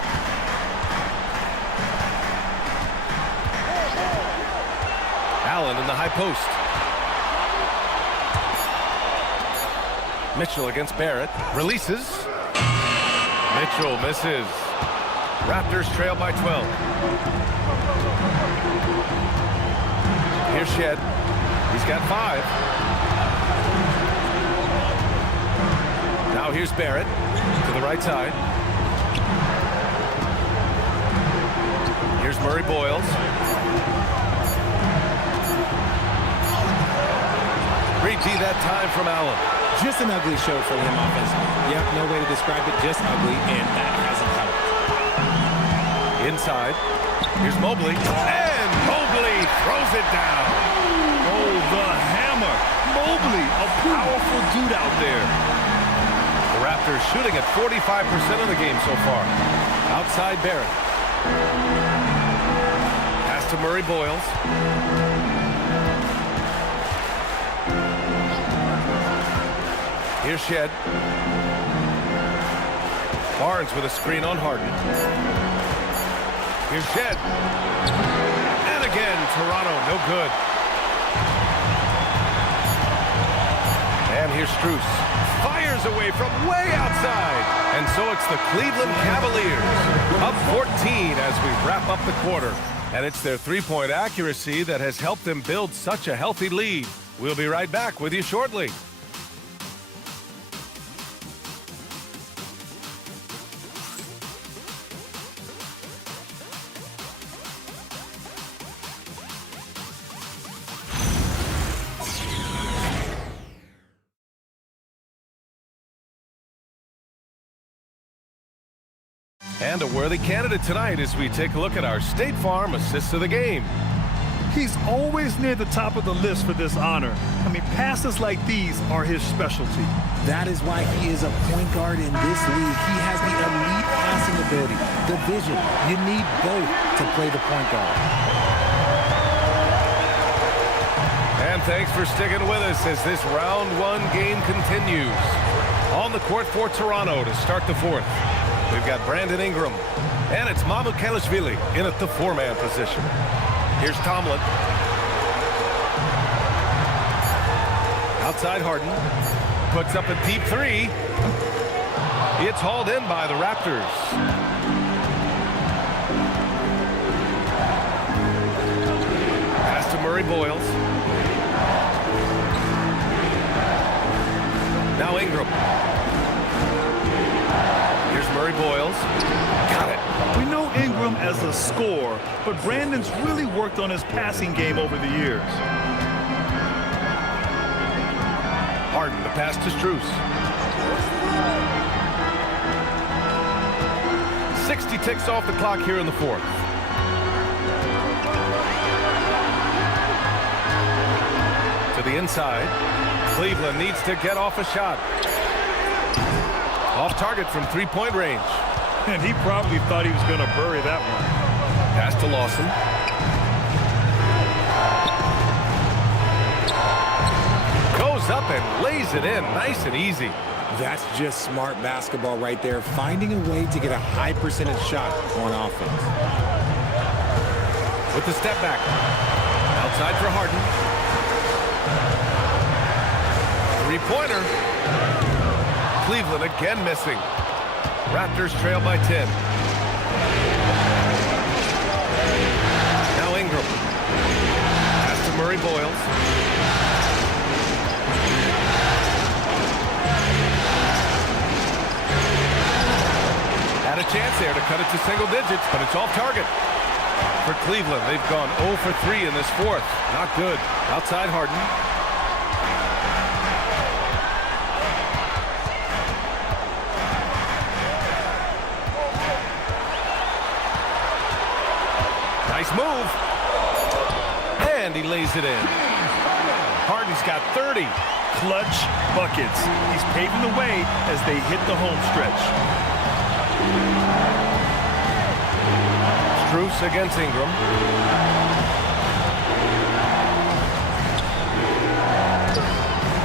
Allen in the high post. Mitchell against Barrett. Releases. Mitchell misses. Raptors trail by 12. Here's Shed. He's got 5. Now here's Barrett to the right side. Here's Murray Boyles. Great D that time from Allen. Just an ugly show for him offensively. Yep, no way to describe it, just ugly, and that hasn't helped. Inside. Here's Mobley. And Mobley throws it down. Oh, the hammer. Mobley, a powerful dude out there. The Raptors shooting at 45% of the game so far. Outside Barrett. Pass to Murray Boyles. Here's Shed. Barnes with a screen on Harden. Here's Shed. And again, Toronto, no good. And here's Strus. Fires away from way outside. And so it's the Cleveland Cavaliers up 14 as we wrap up the quarter. And it's their three-point accuracy that has helped them build such a healthy lead. We'll be right back with you shortly. And a worthy candidate tonight as we take a look at our State Farm assists of the game. He's always near the top of the list for this honor. I mean, passes like these are his specialty. That is why he is a point guard in this league. He has the elite passing ability, the vision. You need both to play the point guard. And thanks for sticking with us as this round one game continues. On the court for Toronto to start the fourth, we've got Brandon Ingram, and it's Mamukelashvili in at the four-man position. Here's Tomlin. Outside Harden. Puts up a deep three. It's hauled in by the Raptors. Pass to Murray Boyles. Now Ingram. Here's Murray Boyles. Got it. We know Ingram as a scorer, but Brandon's really worked on his passing game over the years. Harden, the pass to Strus. 60 ticks off the clock here in the fourth. To the inside. Cleveland needs to get off a shot. Off target from three-point range. And he probably thought he was going to bury that one. Pass to Lawson. Goes up and lays it in. Nice and easy. That's just smart basketball right there, finding a way to get a high percentage shot on offense. With the step back. Outside for Harden. Three-pointer. Cleveland again missing. Raptors trail by 10. Now Ingram. Pass to Murray Boyles. Had a chance there to cut it to single digits, but it's off target. For Cleveland, they've gone 0 for 3 in this fourth. Not good. Outside Harden. Nice move. And he lays it in. Harden's got 30. Clutch buckets. He's paving the way as they hit the home stretch. Strus against Ingram.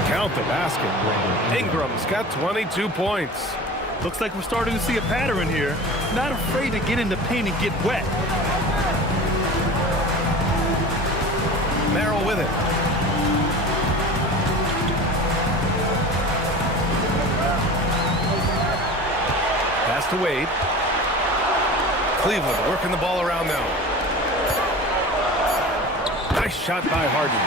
Count the basket. Ingram's got 22 points. Looks like we're starting to see a pattern here. Not afraid to get in the paint and get wet. Merrill with it. Pass to Wade. Cleveland working the ball around now. Nice shot by Harden.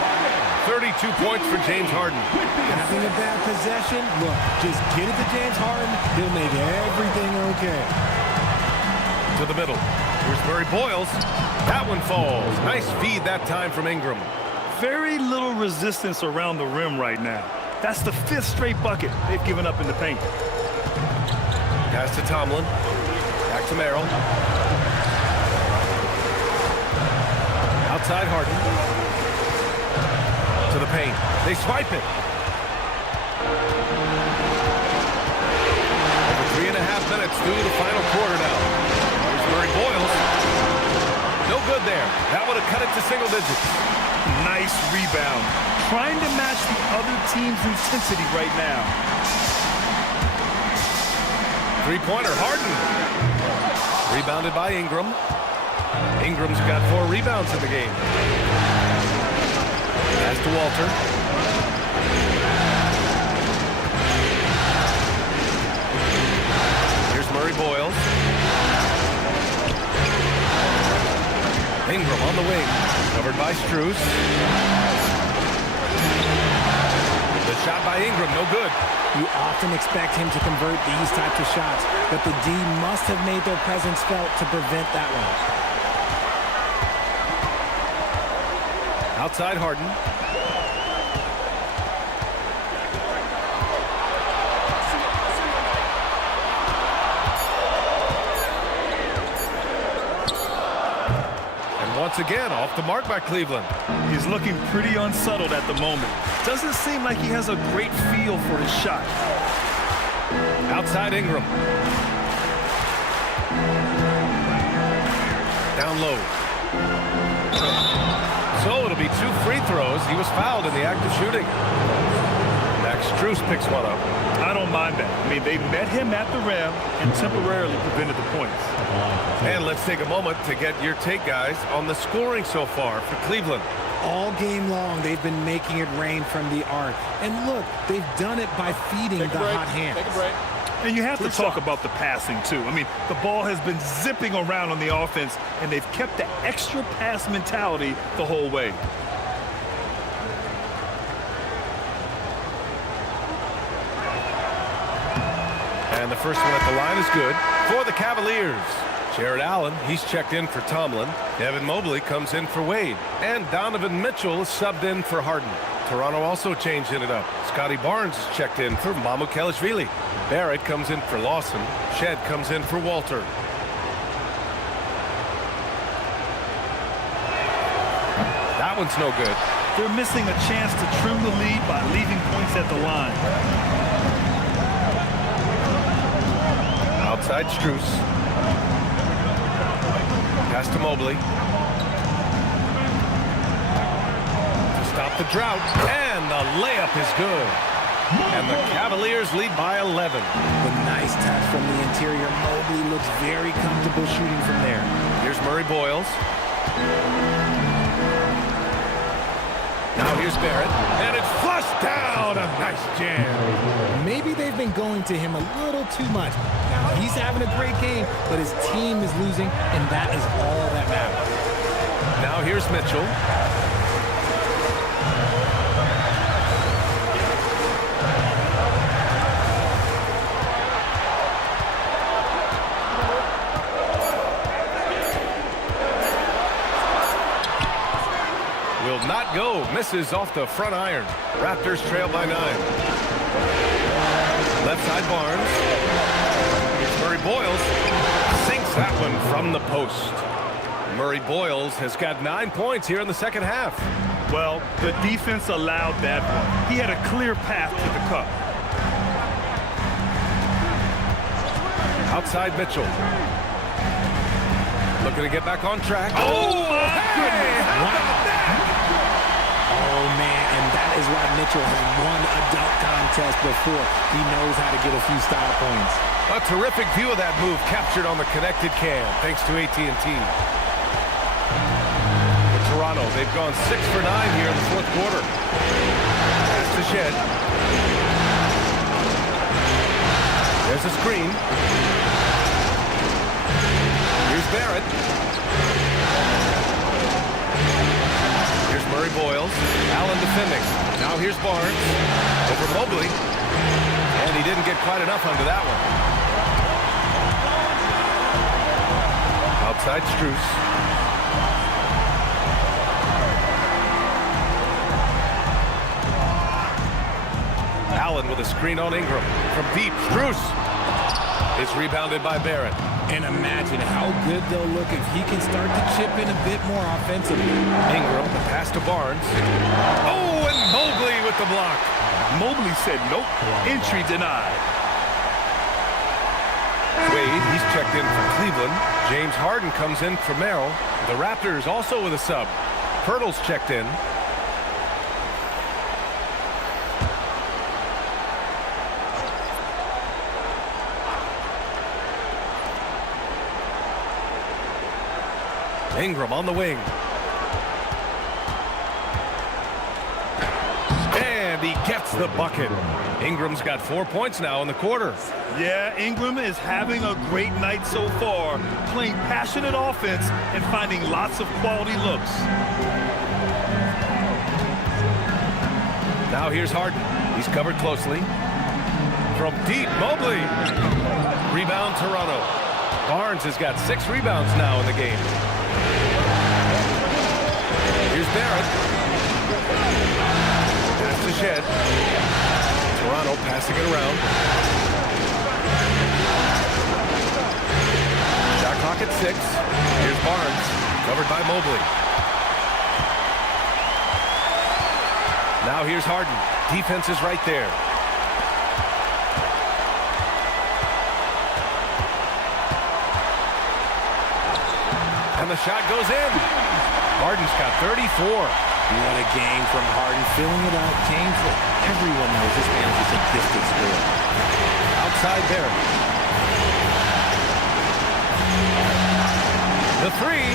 32 points for James Harden. Having a bad possession? Look, just get it to James Harden. He'll make everything okay. To the middle. Here's Murray Boyles. That one falls. Nice feed that time from Ingram. Very little resistance around the rim right now. That's the 5th straight bucket they've given up in the paint. Pass to Tomlin. Back to Merrill. Outside Harden. To the paint. They swipe it. Over 3.5 minutes through the final quarter now. Here's Murray Boyles. No good there. That would have cut it to single digits. Nice rebound. Trying to match the other team's intensity right now. Three-pointer, Harden. Rebounded by Ingram. Ingram's got 4 rebounds in the game. Pass to Walter. Here's Murray Boyles. Ingram on the wing. Covered by Strus. The shot by Ingram, no good. You often expect him to convert these types of shots, but the D must have made their presence felt to prevent that one. Outside Harden. again, off the mark by Cleveland. He's looking pretty unsettled at the moment. Doesn't seem like he has a great feel for his shot. Outside Ingram. Down low. So it'll be 2 free throws. He was fouled in the act of shooting. Max Strus picks one up. I don't mind that. I mean, they met him at the rim and temporarily prevented the points. And let's take a moment to get your take, guys, on the scoring so far for Cleveland. All game long, they've been making it rain from the arc. And look, they've done it by feeding the hot hands. Take a break. And you have to talk about the passing, too. I mean, the ball has been zipping around on the offense, and they've kept the extra pass mentality the whole way. And the first one at the line is good for the Cavaliers. Jared Allen, he's checked in for Tomlin. Evan Mobley comes in for Wade. And Donovan Mitchell is subbed in for Harden. Toronto also changing it up. Scotty Barnes is checked in for Mamukelashvili. Barrett comes in for Lawson. Shed comes in for Walter. That one's no good. They're missing a chance to trim the lead by leaving points at the line. Outside Strus. Pass to Mobley. To stop the drought. And the layup is good. And the Cavaliers lead by 11. The nice touch from the interior. Mobley looks very comfortable shooting from there. Here's Murray Boyles. Now here's Barrett. And it's flushed down. A nice jam. Maybe they've been going to him a little too much. Now he's having a great game, but his team is losing, and that is all that matters. Now here's Mitchell. Will not go. Misses off the front iron. Raptors trail by 9. Left side Barnes. Here's Murray Boyles. Sinks that one from the post. Murray Boyles has got 9 points here in the second half. Well, the defense allowed that one. He had a clear path to the cup. Outside Mitchell. Looking to get back on track. Oh, my goodness. How about that? Oh, man, and that is why Mitchell has won a dunk contest before. He knows how to get a few style points. A terrific view of that move captured on the connected cam, thanks to AT&T. For Toronto, they've gone 6 for 9 here in the fourth quarter. Pass to Shed. There's a screen. Here's Barrett. Here's Murray Boyles. Allen defending. Now here's Barnes. Over Mobley. And he didn't get quite enough under that one. Outside Strus. Allen with a screen on Ingram. From deep, Strus is rebounded by Barrett. And imagine how good they'll look if he can start to chip in a bit more offensively. Ingram, the pass to Barnes. Oh, and Mobley with the block. Mobley said nope. Entry denied. Wade, he's checked in for Cleveland. James Harden comes in for Merrill. The Raptors also with a sub. Pirtle's checked in. Ingram on the wing. And he gets the bucket. Ingram's got 4 points now in the quarter. Yeah, Ingram is having a great night so far, playing passionate offense and finding lots of quality looks. Now here's Harden. He's covered closely. From deep, Mobley. Rebound, Toronto. Barnes has got 6 rebounds now in the game. Here's Barrett. Pass to Shed. Toronto passing it around. Shot clock at 6. Here's Barnes. Covered by Mobley. Now here's Harden. Defense is right there. And the shot goes in. Harden's got 34. What a game from Harden. Filling it out. Games that everyone knows this man is just a gifted scorer. Outside Barrett. The three.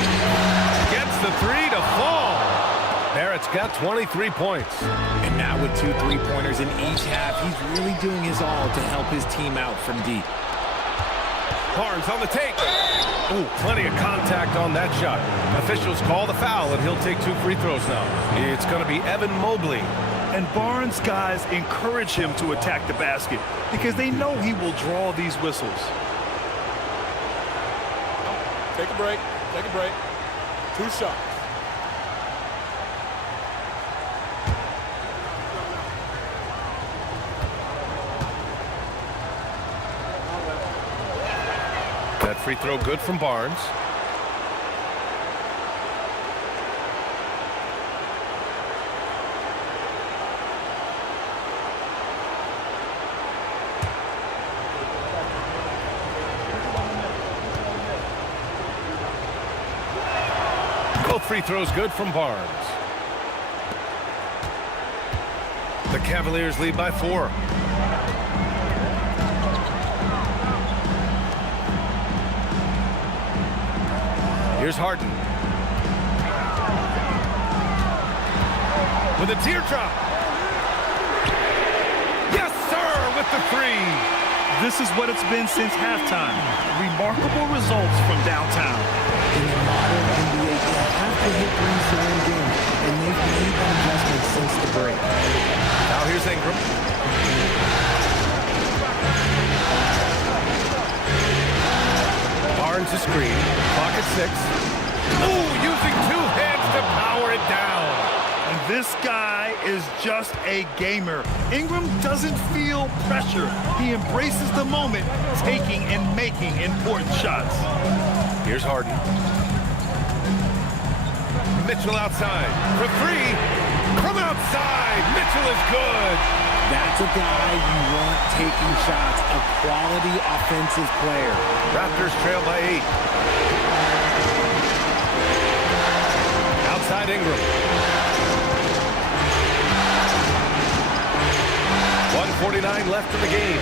Gets the three to fall. Barrett's got 23 points. And now with 2 3-pointers in each half, he's really doing his all to help his team out from deep. Barnes on the take. Ooh, plenty of contact on that shot. Officials call the foul, and he'll take 2 free throws now. It's going to be Evan Mobley. And Barnes' guys encourage him to attack the basket because they know he will draw these whistles. Take a break. Take a break. 2 shots. That free throw good from Barnes. Both free throws good from Barnes. The Cavaliers lead by 4. Here's Harden. With a teardrop. Yes, sir, with the 3. This is what it's been since halftime. Remarkable results from downtown. In the modern NBA, you have to hit threes to win games, and they've made that adjustment since the break. Now here's Ingram. Barnes a screen. Clock at 6. Ooh, using 2 hands to power it down. And this guy is just a gamer. Ingram doesn't feel pressure. He embraces the moment, taking and making important shots. Here's Harden. Mitchell outside for 3. From outside, Mitchell is good. That's a guy you want taking shots, a quality offensive player. Raptors trail by 8. Outside Ingram. 1:49 left in the game.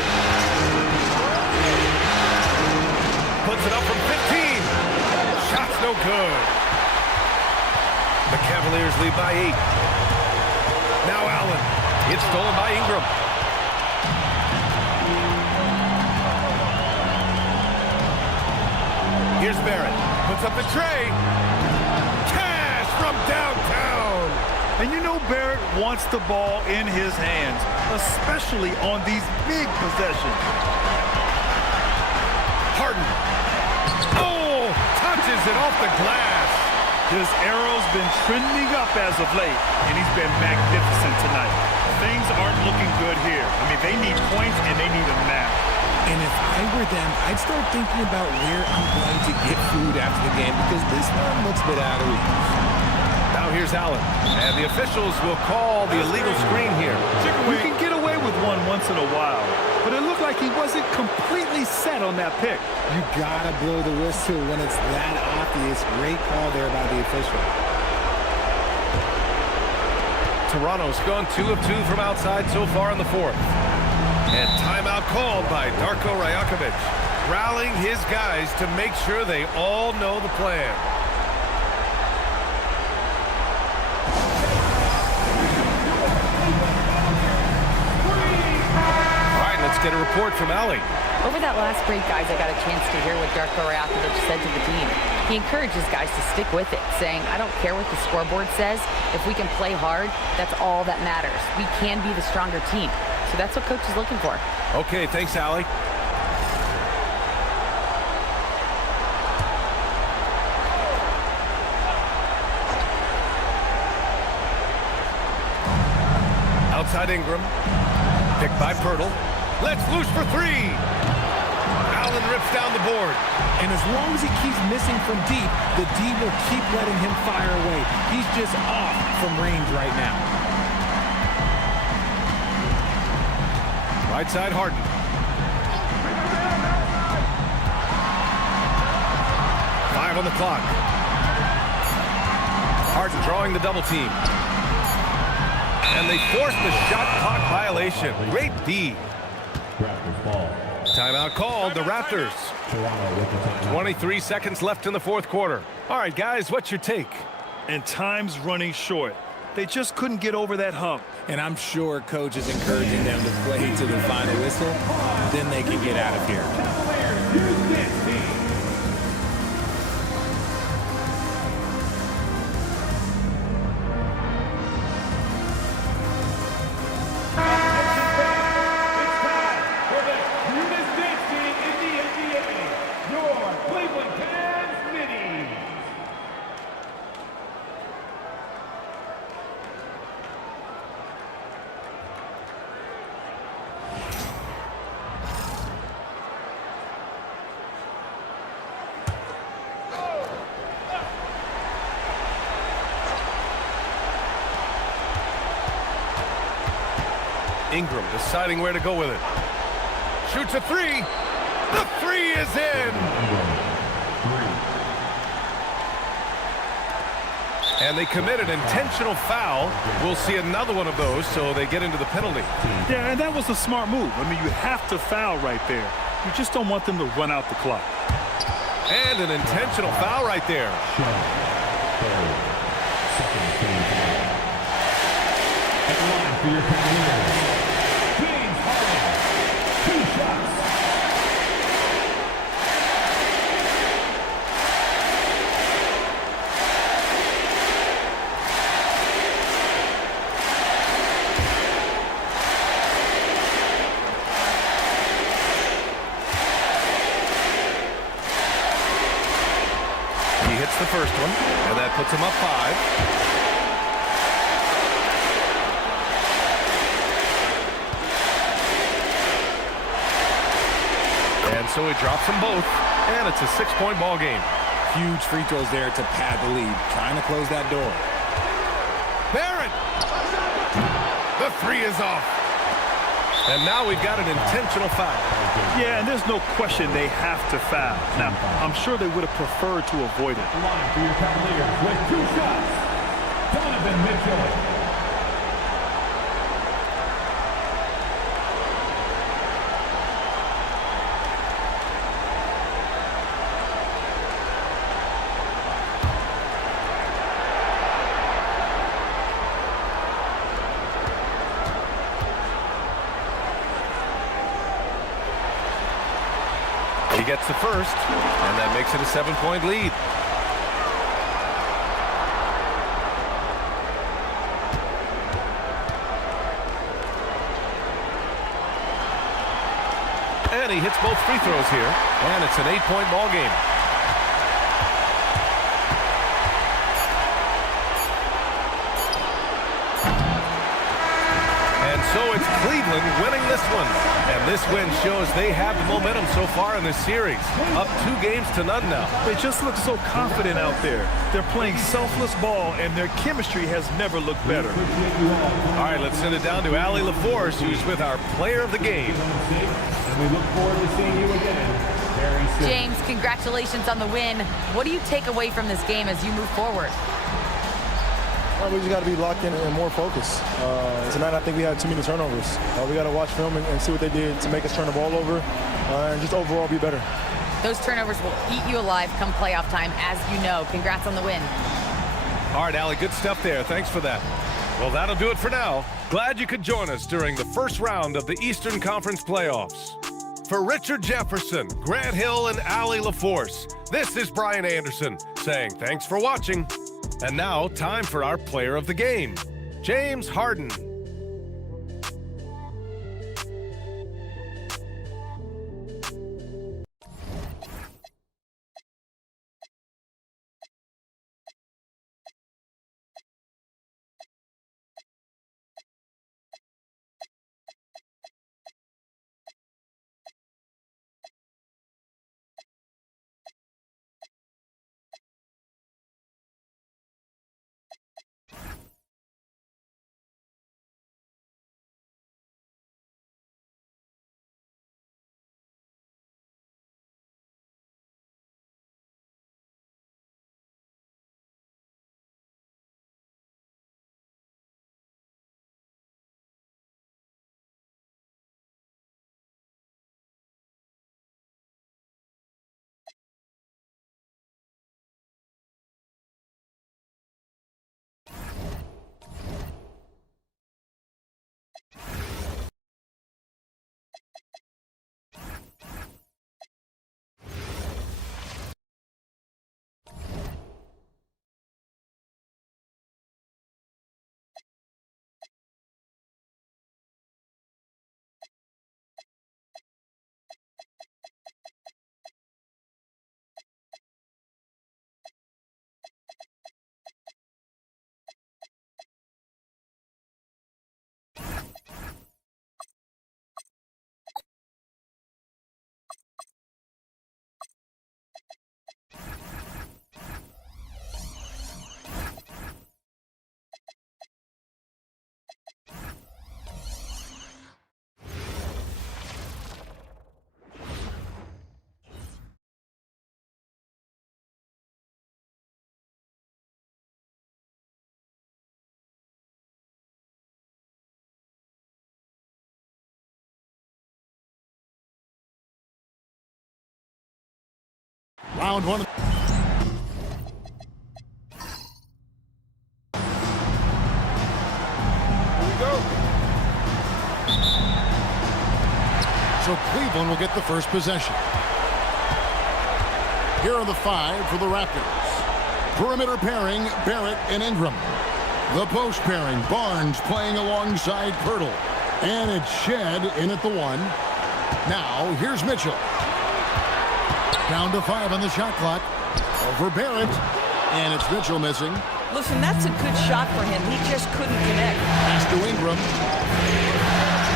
Puts it up from 15. Shot's no good. The Cavaliers lead by 8. Now Allen. It's stolen by Ingram. Here's Barrett. Puts up the tray. Cash from downtown. And you know Barrett wants the ball in his hands, especially on these big possessions. Harden. Oh, touches it off the glass. His arrow's been trending up as of late, and he's been magnificent tonight. Things aren't looking good here. I mean, they need points, and they need them now. And if I were them, I'd start thinking about where I'm going to get food after the game because this one looks a bit out of reach. Now here's Allen, and the officials will call the illegal screen here. You can get away with one once in a while, but it looked like he wasn't completely set on that pick. You gotta blow the whistle when it's that obvious. Great call there by the official. Toronto's gone 2 of 2 from outside so far in the 4th. And timeout called by Darko Rajakovic, rallying his guys to make sure they all know the plan. All right, let's get a report from Allie. Over that last break, guys, I got a chance to hear what Darko Rajakovic said to the team. He encourages guys to stick with it, saying, I don't care what the scoreboard says. If we can play hard, that's all that matters. We can be the stronger team. So that's what coach is looking for. Okay, thanks, Allie. Outside Ingram. Picked by Pirtle. Let's loose for 3. Allen rips down the board. And as long as he keeps missing from deep, the D will keep letting him fire away. He's just off from range right now. Right side, Harden. Five on the clock. Harden drawing the double team. And they force the shot clock violation. Great D. Raptors ball. Timeout called, the Raptors. 23 seconds left in the fourth quarter. All right, guys, what's your take? And time's running short. They just couldn't get over that hump. And I'm sure coach is encouraging them to play to the final whistle. Then they can get out of here. Cavaliers, use this team. It's time for the cutest dance team in the NBA. Your Cleveland Cavs Minis. Ingram deciding where to go with it. Shoots a three. The three is in. And they commit an intentional foul. We'll see another one of those, so they get into the penalty. Yeah, and that was a smart move. I mean, you have to foul right there. You just don't want them to run out the clock. And an intentional foul right there. At the line for your Cavaliers, James Harden, 2 shots. He hits the first one, and that puts him up 5. And so he drops them both, and it's a 6-point ball game. Huge free throws there to pad the lead, trying to close that door. Barrett! The three is off. And now we've got an intentional foul. Yeah, and there's no question they have to foul. Now, I'm sure they would have preferred to avoid it. Line for your Cavaliers with 2 shots. Donovan Mitchell. He gets the first, and that makes it a 7-point lead. And he hits both free throws here, and it's an 8-point ball game. And so it's Cleveland winning this one. And this win shows they have the momentum so far in this series. Up 2-0 now. They just look so confident out there. They're playing selfless ball, and their chemistry has never looked better. All right, let's send it down to Allie LaForce, who's with our player of the game. And we look forward to seeing you again very soon. James, congratulations on the win. What do you take away from this game as you move forward? Well, we just got to be locked in and more focused. Tonight, I think we had too many turnovers. We got to watch film and see what they did to make us turn the ball over and just overall be better. Those turnovers will eat you alive come playoff time, as you know. Congrats on the win. All right, Allie, good stuff there. Thanks for that. Well, that'll do it for now. Glad you could join us during the first round of the Eastern Conference playoffs. For Richard Jefferson, Grant Hill, and Allie LaForce, this is Brian Anderson saying thanks for watching. And now, time for our player of the game, James Harden. Round one. So Cleveland will get the first possession. Here are the 5 for the Raptors. Perimeter pairing, Barrett and Ingram. The post pairing, Barnes playing alongside Pirtle. And it's Shed in at the 1. Now, here's Mitchell. Down to 5 on the shot clock. Over Barrett. And it's Mitchell missing. Listen, that's a good shot for him. He just couldn't connect. Pass to Ingram.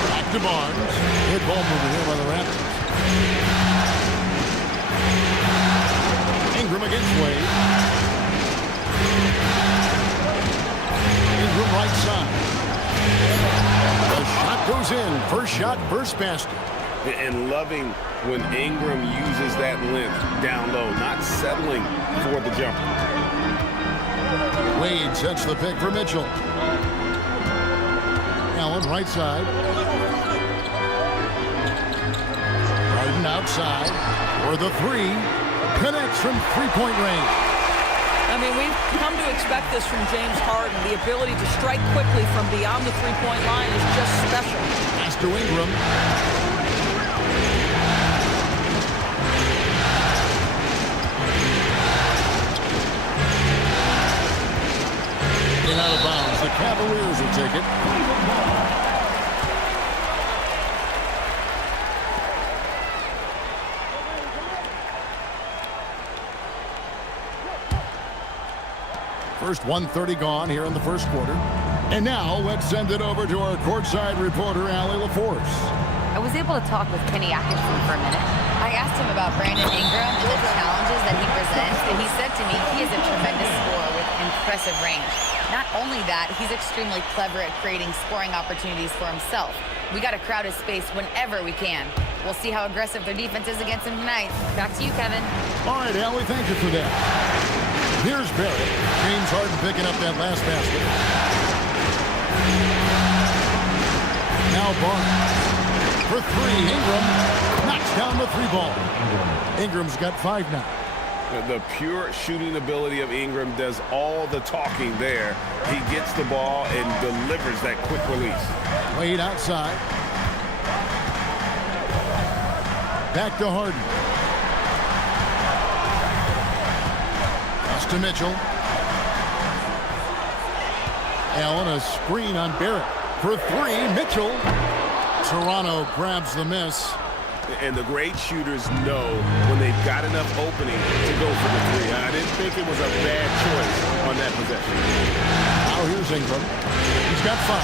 Back to Barnes. Good ball movement here by the Raptors. Ingram against Wade. Ingram right side. The shot goes in. First shot, first basket. And loving when Ingram uses that length down low, not settling for the jumper. Wade sets the pick for Mitchell. Allen right side. Harden outside for the 3. Connects from three-point range. I mean, we've come to expect this from James Harden. The ability to strike quickly from beyond the three-point line is just special. Pass to Ingram. In out of bounds. The Cavaliers will take it. First 1:30 gone here in the first quarter. And now let's send it over to our courtside reporter, Allie LaForce. I was able to talk with Kenny Atkinson for a minute. I asked him about Brandon Ingram and the challenges that he presents, and he said to me he is a tremendous scorer with impressive range. Not only that, he's extremely clever at creating scoring opportunities for himself. We got to crowd his space whenever we can. We'll see how aggressive their defense is against him tonight. Back to you, Kevin. All right, Allie, thank you for that. Here's Barrett. James Harden picking up that last basket. Now Barnes. For 3, Ingram knocks down the 3-ball. Ingram's got 5 now. The pure shooting ability of Ingram does all the talking there. He gets the ball and delivers that quick release. Wade outside. Back to Harden. Pass to Mitchell. Allen, a screen on Barrett. For 3, Mitchell. Toronto grabs the miss. And the great shooters know when they've got enough opening to go for the 3. I didn't think it was a bad choice on that possession. Now here's Ingram. He's got 5.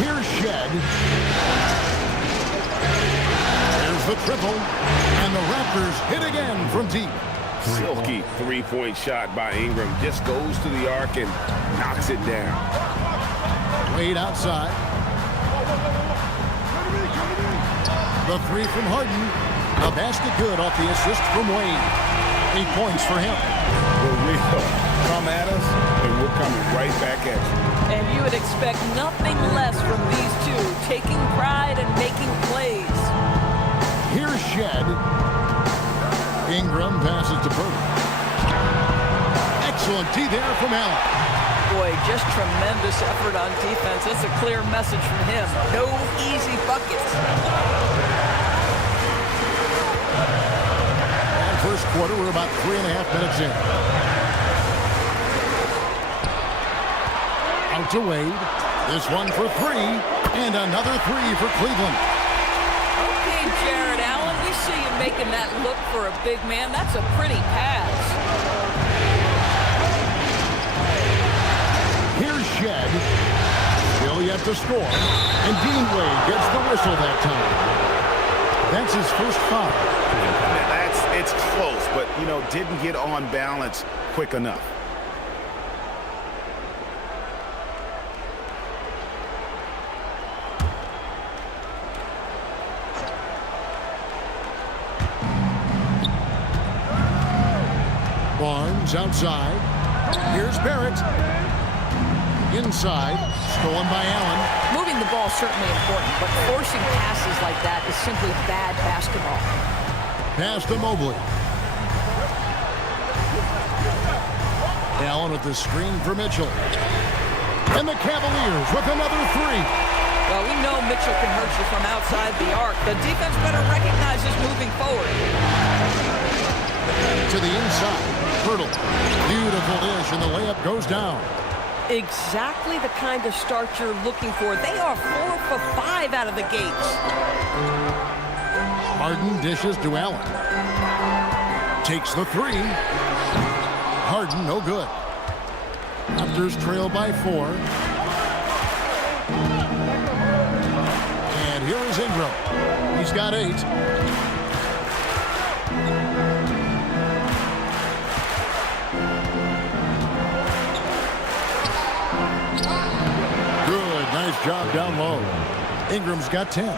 Here's Shed. There's the triple. And the Raptors hit again from deep. Silky 3-point shot by Ingram. Just goes to the arc and knocks it down. Wade outside. The 3 from Harden. The basket good off the assist from Wade. 8 points for him. We'll come at us, and we're coming right back at you. And you would expect nothing less from these two, taking pride and making plays. Here's Shed. Ingram passes to Burke. Excellent D there from Allen. Boy, just tremendous effort on defense. That's a clear message from him. No easy buckets. And first quarter, we're about 3.5 minutes in. Out to Wade. This one for 3. And another 3 for Cleveland. Okay, Jared Allen, we see you making that look for a big man. That's a pretty pass. Here's Shed. Still yet to score. And Dean Wade gets the whistle that time. That's his first foul. It's close, but, didn't get on balance quick enough. Barnes outside. Here's Barrett. Inside. Stolen by Allen. Moving the ball is certainly important, but forcing passes like that is simply bad basketball. Pass to Mobley. Allen with the screen for Mitchell. And the Cavaliers with another three. Well, we know Mitchell can hurt you from outside the arc. The defense better recognize this moving forward. To the inside. Pirtle. Beautiful dish, and the layup goes down. Exactly the kind of start you're looking for. They are 4 for 5 out of the gates. Harden dishes to Allen. Takes the three. Harden, no good. Raptors trail by 4. And here is Ingram. He's got 8. Good, nice job down low. Ingram's got 10.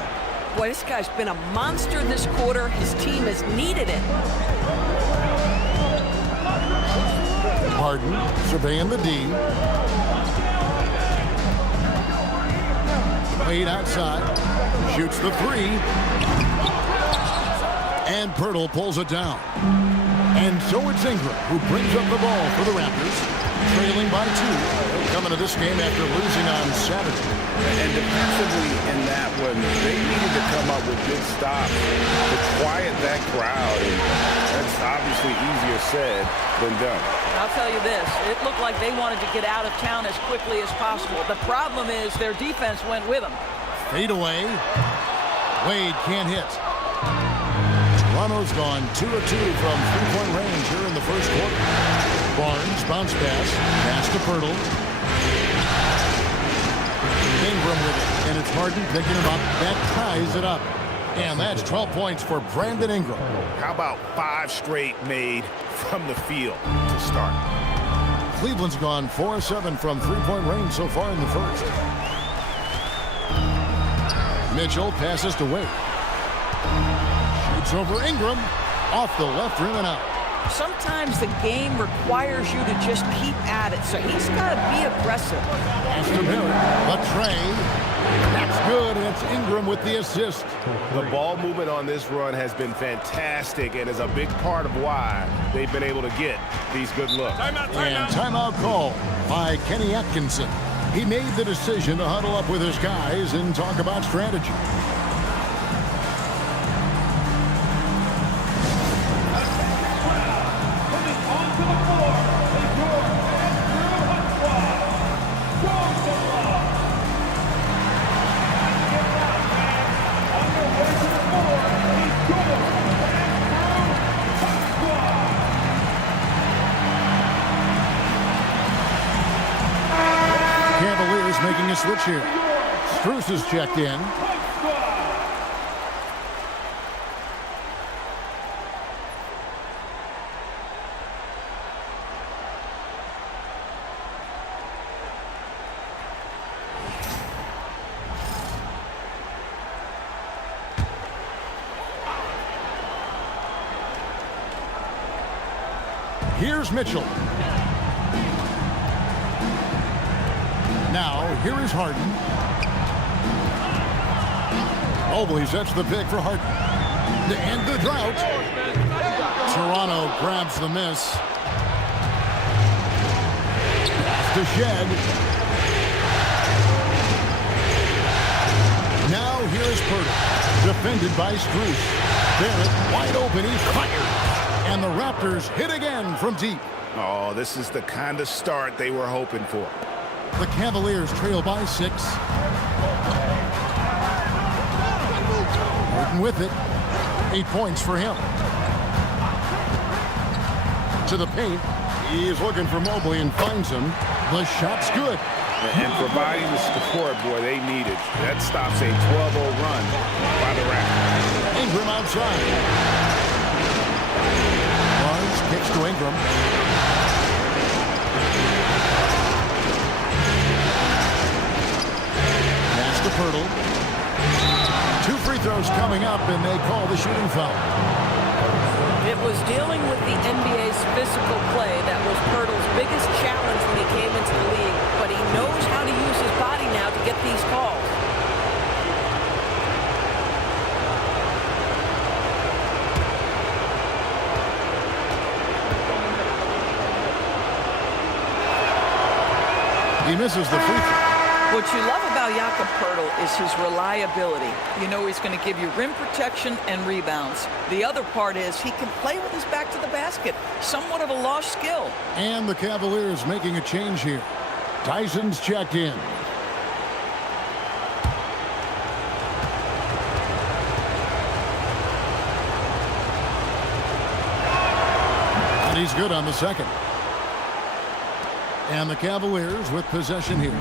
Boy, this guy's been a monster this quarter. His team has needed it. Harden surveying the D. Wade outside. Shoots the three. And Pirtle pulls it down. And so it's Ingram who brings up the ball for the Raptors, trailing by 2, coming to this game after losing on Saturday. And defensively in that one, they needed to come up with good stops to quiet that crowd. And that's obviously easier said than done. I'll tell you this, it looked like they wanted to get out of town as quickly as possible. The problem is their defense went with them. Fade away. Wade can't hit. Toronto's gone 2 of 2 from three-point range here in the first quarter. Barnes, bounce pass to Pirtle. Ingram with it, and it's Harden picking him up. That ties it up. And that's 12 points for Brandon Ingram. How about 5 straight made from the field to start? Cleveland's gone 4 of 7 from three-point range so far in the first. Mitchell passes to Wade. Shoots over Ingram. Off the left rim and out. Sometimes the game requires you to just keep at it, so he's got to be aggressive. Pass to Barrett. A tray. That's good, and it's Ingram with the assist. The ball movement on this run has been fantastic and is a big part of why they've been able to get these good looks. And timeout call by Kenny Atkinson. He made the decision to huddle up with his guys and talk about strategy. Cavaliers making a switch here. Strus is checked in. Here's Mitchell. Now, here is Harden. Mobley sets the pick for Harden. To end the drought. Toronto grabs the miss. To Shed. Now, here is Pirtle. Defended by Strus. Barrett wide open. He's fired. And the Raptors hit again from deep. Oh, this is the kind of start they were hoping for. The Cavaliers trail by 6. Harden with it. 8 points for him. To the paint. He is looking for Mobley and finds him. The shot's good. And providing the support, boy, they needed. That stops a 12-0 run by the Raptors. Ingram outside. Barnes kicks to Ingram. To Pirtle. 2 free throws coming up, and they call the shooting foul. It was dealing with the NBA's physical play that was Pirtle's biggest challenge when he came into the league, but he knows how to use his body now to get these calls. He misses the free throw. What you love about Jakob Poeltl is his reliability. You know he's going to give you rim protection and rebounds. The other part is he can play with his back to the basket. Somewhat of a lost skill. And the Cavaliers making a change here. Tyson's checked in. And he's good on the second. And the Cavaliers with possession here.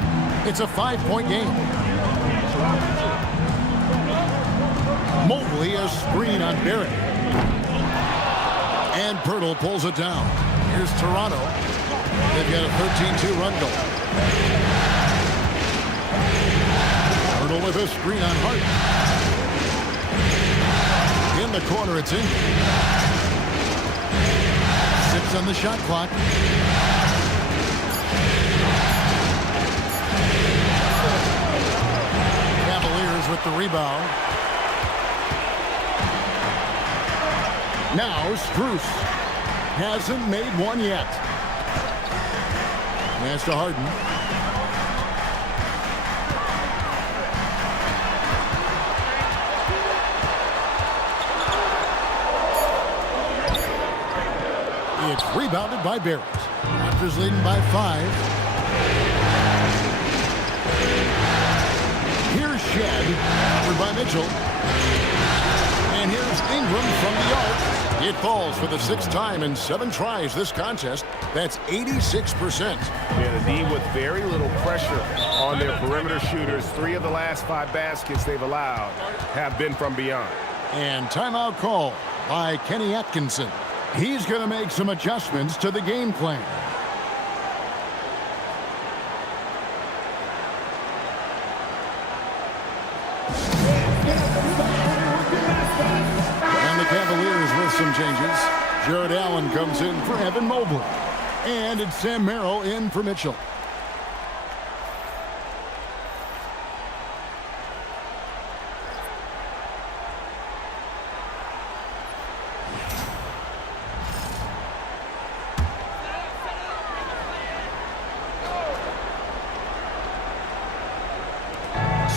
It's a 5-point game. Mobley a screen on Barrett. And Poeltl pulls it down. Here's Toronto. They've got a 13-2 run goal. Poeltl with a screen on Hart. In the corner, it's in. 6 on the shot clock. Cavaliers with the rebound. Now Strus hasn't made one yet. Pass to Harden. It's rebounded by Barrett. Raptors leading by 5. Here's Shed, covered by Mitchell. And here's Ingram from the arc. It falls for the 6th time in 7 tries this contest. That's 86%. Yeah, the D with very little pressure on their perimeter shooters. 3 of the last 5 baskets they've allowed have been from beyond. And timeout call by Kenny Atkinson. He's going to make some adjustments to the game plan. And the Cavaliers with some changes. Jared Allen comes in for Evan Mobley. And it's Sam Merrill in for Mitchell.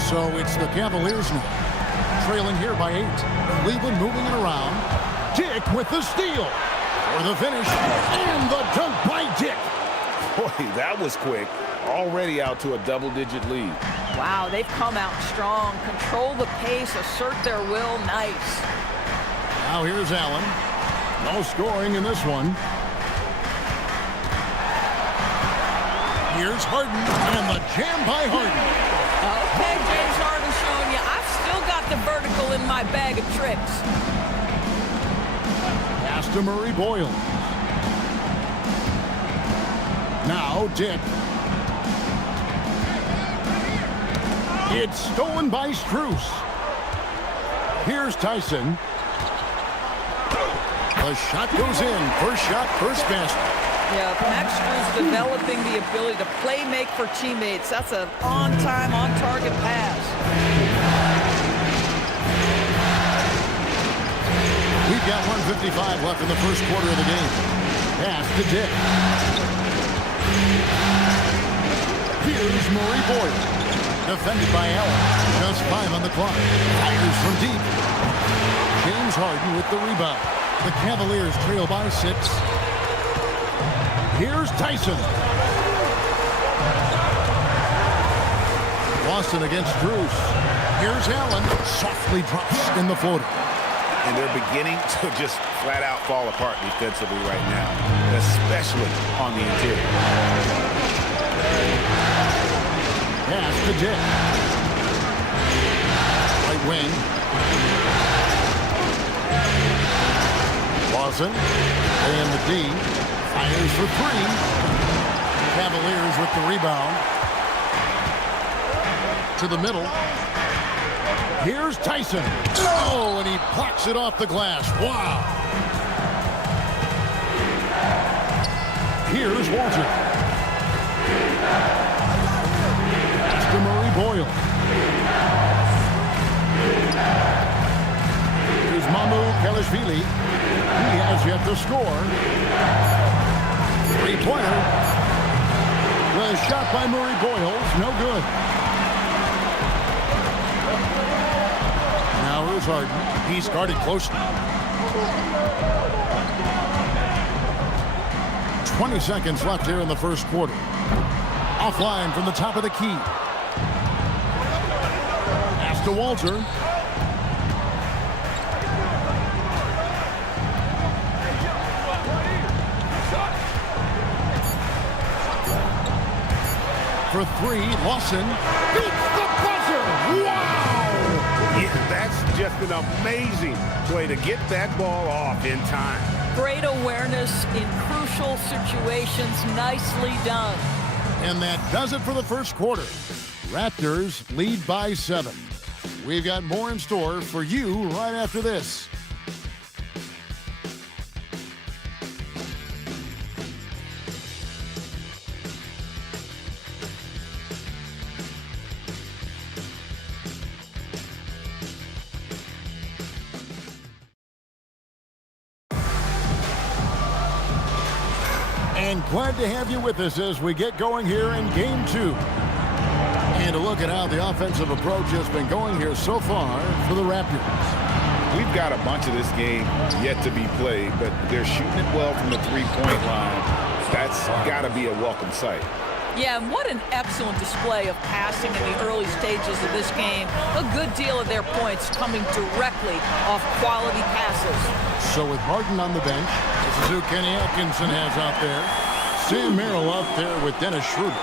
So it's the Cavaliers now, trailing here by 8. Cleveland moving it around. Dick with the steal. For the finish, and the dunk by Dick. Boy, that was quick. Already out to a double-digit lead. Wow, they've come out strong. Control the pace, assert their will. Nice. Now here's Allen. No scoring in this one. Here's Harden, and the jam by Harden. Okay, James Harden showing you I've still got the vertical in my bag of tricks. Pass to Murray Boyle. Now Dick. It's stolen by Strus. Here's Tyson. The shot goes in. First shot, first basket. Yeah, Max Strus developing the ability to play make for teammates. That's an on-time, on-target pass. We've got 1:55 left in the first quarter of the game. Pass to Dick. Here's Murray Boyle. Defended by Allen. Just 5 on the clock. Fires from deep. James Harden with the rebound. The Cavaliers trail by 6. Here's Tyson. Boston against Strus. Here's Allen. Softly drops in the floater. And they're beginning to just flat out fall apart defensively right now, especially on the interior. Pass to Dick. Right wing. Lawson. And the D. Fires for 3. Cavaliers with the rebound. To the middle. Here's Tyson. Oh, and he blocks it off the glass. Wow. Here's Walter. Pass to Murray Boyle. Here's Mamu Kelishvili. He has yet to score. 3-pointer. The shot by Murray Boyles, no good. Now here's Harden. He's guarded closely. 20 seconds left here in the first quarter. Offline from the top of the key. Pass to Walter. For three, Lawson beats the buzzer. Wow! Yeah, that's just an amazing way to get that ball off in time. Great awareness in crucial situations. Nicely done. And that does it for the first quarter. Raptors lead by 7. We've got more in store for you right after this. And glad to have you with us as we get going here in Game 2. And a look at how the offensive approach has been going here so far for the Raptors. We've got a bunch of this game yet to be played, but they're shooting it well from the three-point line. That's got to be a welcome sight. Yeah, and what an excellent display of passing in the early stages of this game. A good deal of their points coming directly off quality passes. So with Harden on the bench, this is who Kenny Atkinson has out there. Sam Merrill out there with Dennis Schroeder.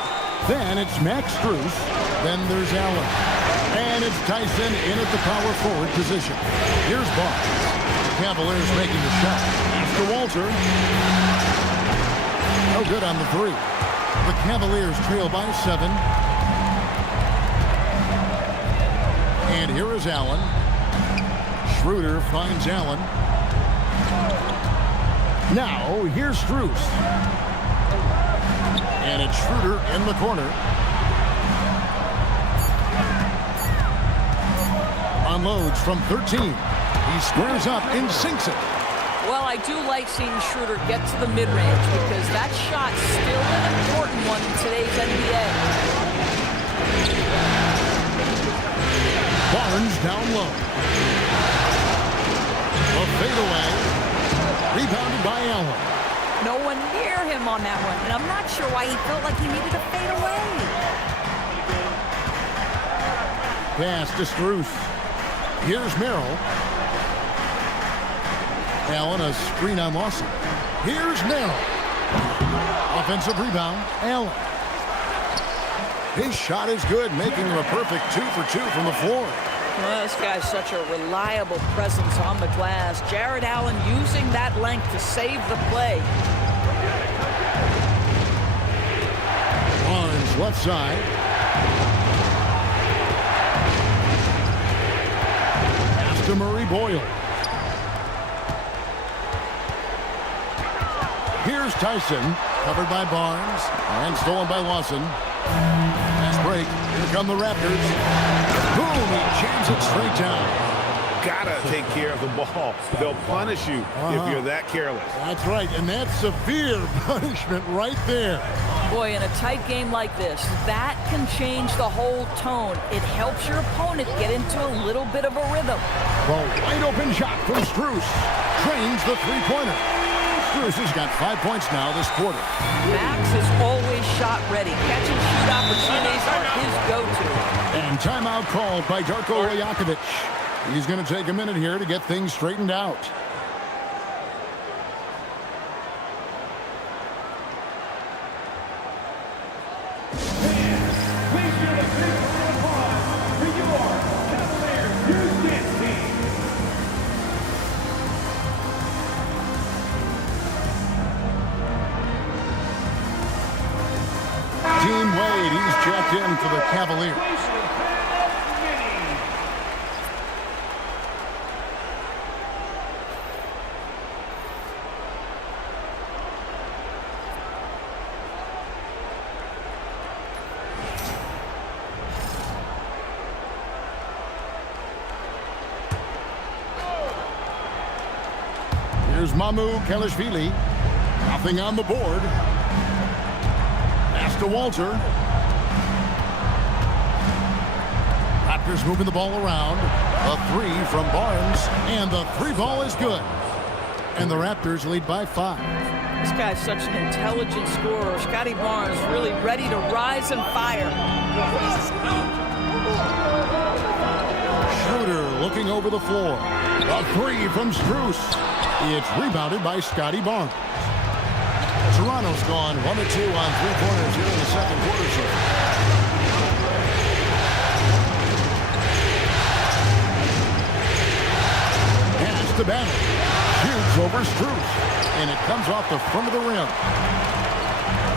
Then it's Max Strus. Then there's Allen. And it's Tyson in at the power forward position. Here's Barnes. Cavaliers making the shot. After Walter. No good on the three. The Cavaliers trail by 7. And here is Allen. Schroeder finds Allen. Now, here's Strus. And it's Schroeder in the corner. Unloads from 13. He squares up and sinks it. Well, I do like seeing Schroeder get to the mid-range because that shot's still an important one in today's NBA. Barnes down low. A fadeaway. Rebounded by Allen. No one near him on that one, and I'm not sure why he felt like he needed to fade away. Pass to Strus. Here's Merrill. Allen, a screen on Lawson. Here's Merrill. Offensive rebound, Allen. His shot is good, making him a perfect 2 for 2 from the floor. Well, this guy's such a reliable presence on the glass. Jared Allen using that length to save the play. Barnes left side. Pass to Murray Boyle. Here's Tyson, covered by Barnes, and stolen by Lawson. Fast break. Here come the Raptors. Boom! He jams it straight down. Gotta take care of the ball. They'll punish you if you're that careless. That's right, and that's severe punishment right there. Boy, in a tight game like this, that can change the whole tone. It helps your opponent get into a little bit of a rhythm. The wide open shot from Strus drains the three-pointer. Strus has got 5 points now this quarter. Max is always shot ready. Catch and shoot opportunities are his go-to. And timeout called by Darko Rajakovic. He's going to take a minute here to get things straightened out. Dean Wade, he's checked in for the Cavaliers. Here's Mamu Kelishvili. Nothing on the board. to Walter. Raptors moving the ball around. A three from Barnes, and the three ball is good. And the Raptors lead by 5. This guy's such an intelligent scorer. Scotty Barnes really ready to rise and fire. Schroeder looking over the floor. A three from Strus. It's rebounded by Scotty Barnes. Toronto's gone 1-2 on 3 pointers here in the second quarter. Pass to Bennett. Shoots over Strus. And it comes off the front of the rim.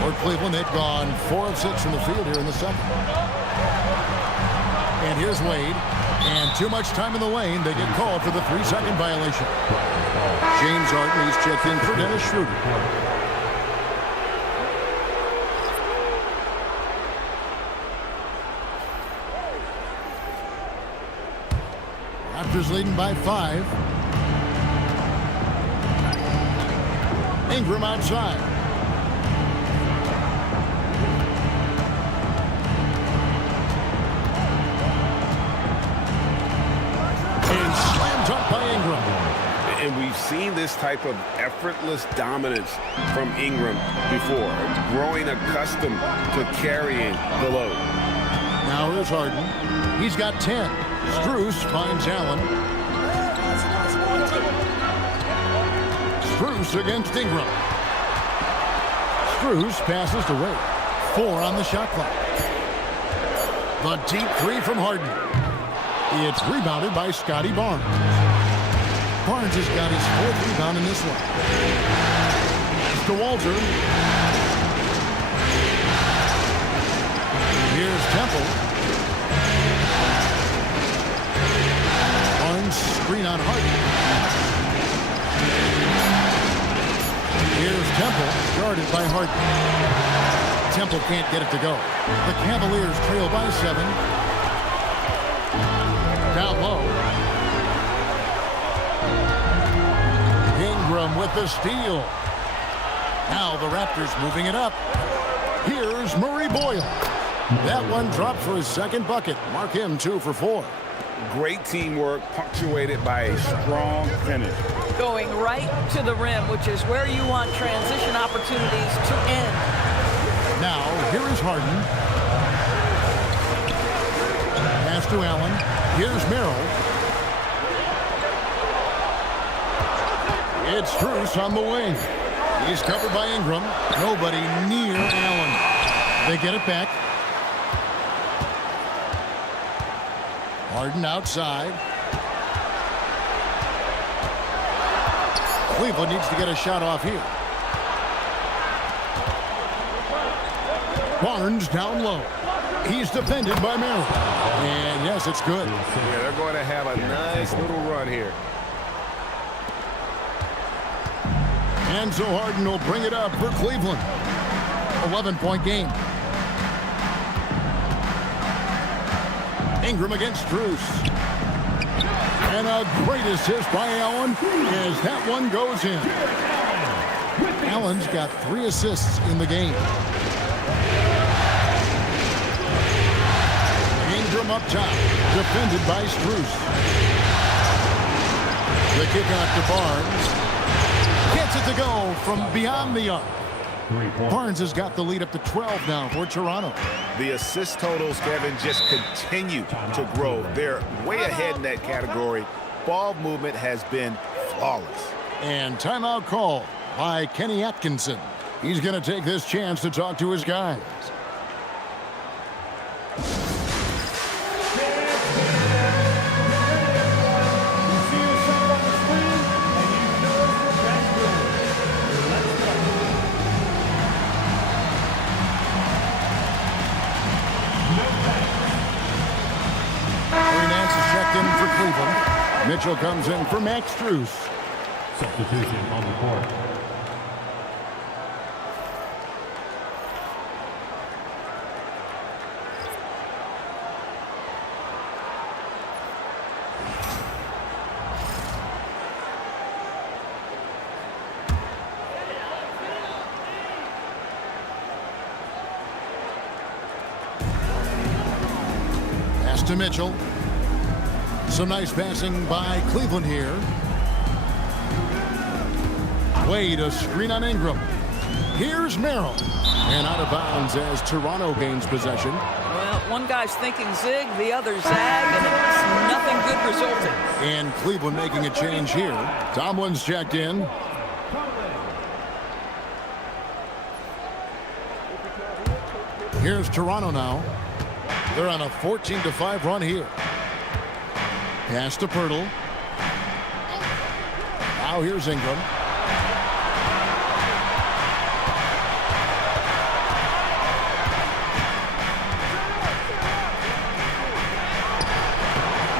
For Cleveland, they've gone 4 of 6 from the field here in the second. And here's Wade. And too much time in the lane. They get called for the 3-second violation. James Harden, he's checked in for Dennis Schroeder. Raptors leading by 5. Ingram outside. And slammed up by Ingram. And we've seen this type of effortless dominance from Ingram before, growing accustomed to carrying the load. Now here's Harden. He's got 10. Strus finds Allen. Strus against Ingram. Strus passes to Wade. 4 on the shot clock. The deep three from Harden. It's rebounded by Scotty Barnes. Barnes has got his 4th rebound in this one. To Walter. Here's Temple. Barnes screen on Harden. Here's Temple, guarded by Harden. Temple can't get it to go. The Cavaliers trail by 7. Down low. Ingram with the steal. Now the Raptors moving it up. Here's Murray Boyle. That one dropped for his 2nd bucket. Mark him 2 for 4. Great teamwork punctuated by a strong finish. Going right to the rim, which is where you want transition opportunities to end. Now, here is Harden. Pass to Allen. Here's Merrill. It's Strus on the wing. He's covered by Ingram. Nobody near Allen. They get it back. Harden outside. Cleveland needs to get a shot off here. Barnes down low. He's defended by Merrill. And yes, it's good. Yeah, they're going to have a nice little run here. And so Harden will bring it up for Cleveland. 11-point game. Ingram against Strus. And a great assist by Allen as that one goes in. Allen's got 3 assists in the game. Ingram up top, defended by Strus. The kick out to Barnes. Gets it to go from beyond the arc. Barnes has got the lead up to 12 now for Toronto. The assist totals, Kevin, just continue to grow. They're way ahead in that category. Ball movement has been flawless. And timeout call by Kenny Atkinson. He's going to take this chance to talk to his guys. For Cleveland. Mitchell comes in for Max Strus. Substitution on the court. Pass to Mitchell. Some nice passing by Cleveland here. Wade, a screen on Ingram. Here's Merrill. And out of bounds as Toronto gains possession. Well, one guy's thinking zig, the other zag, and it's nothing good resulting. And Cleveland making a change here. Tomlin's checked in. Here's Toronto now. They're on a 14-5 run here. Pass to Pirtle. Now here's Ingram.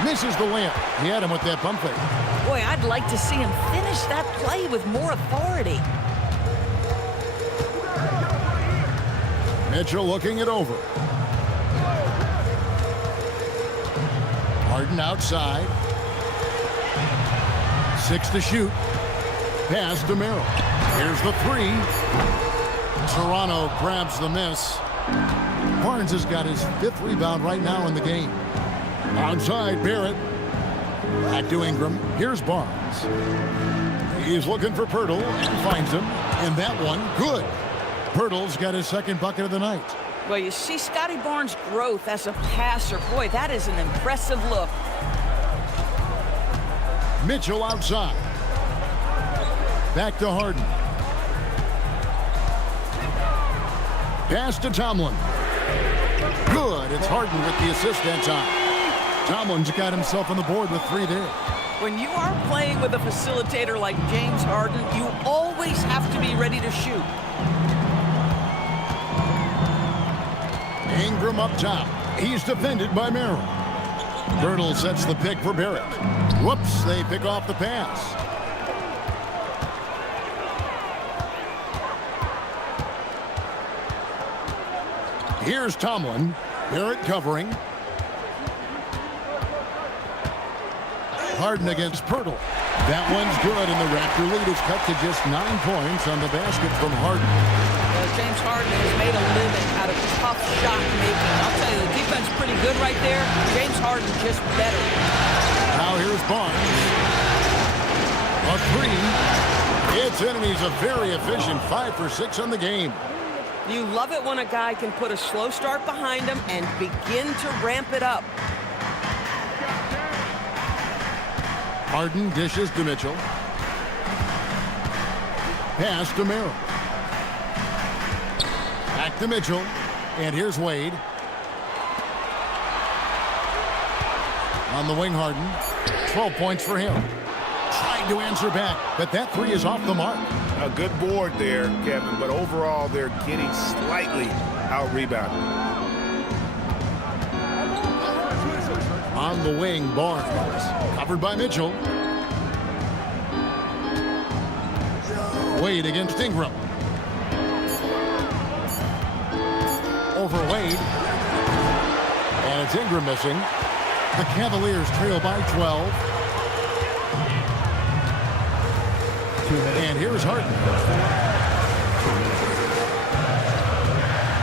Misses the layup. He had him with that pump fake. Boy, I'd like to see him finish that play with more authority. Mitchell looking it over. Harden outside. 6 to shoot. Pass to Merrill. Here's the 3. Toronto grabs the miss. Barnes has got his 5th rebound right now in the game. Outside, Barrett. Back to Ingram. Here's Barnes. He's looking for Pirtle and finds him. And that one, good. Pirtle's got his 2nd bucket of the night. Well, you see Scotty Barnes' growth as a passer. Boy, that is an impressive look. Mitchell outside. Back to Harden. Pass to Tomlin. Good. It's Harden with the assist that time. Tomlin's got himself on the board with 3 there. When you are playing with a facilitator like James Harden, you always have to be ready to shoot. Ingram up top. He's defended by Merrill. Pirtle sets the pick for Barrett. Whoops, they pick off the pass. Here's Tomlin. Barrett covering. Harden against Pirtle. That one's good, and the Raptor lead is cut to just 9 points on the basket from Harden. James Harden has made a living out of tough shot making. I'll tell you, the defense is pretty good right there. James Harden just better. Now here's Barnes. A 3. It's in, and he's a very efficient 5 for 6 on the game. You love it when a guy can put a slow start behind him and begin to ramp it up. Harden dishes to Mitchell. Pass to Merrill. Back to Mitchell. And here's Wade. On the wing, Harden. 12 points for him. Trying to answer back, but that 3 is off the mark. A good board there, Kevin, but overall they're getting slightly out-rebounded. On the wing, Barnes. Covered by Mitchell. Wade against Ingram. Over Wade. And it's Ingram missing. The Cavaliers trail by 12. And here's Harden.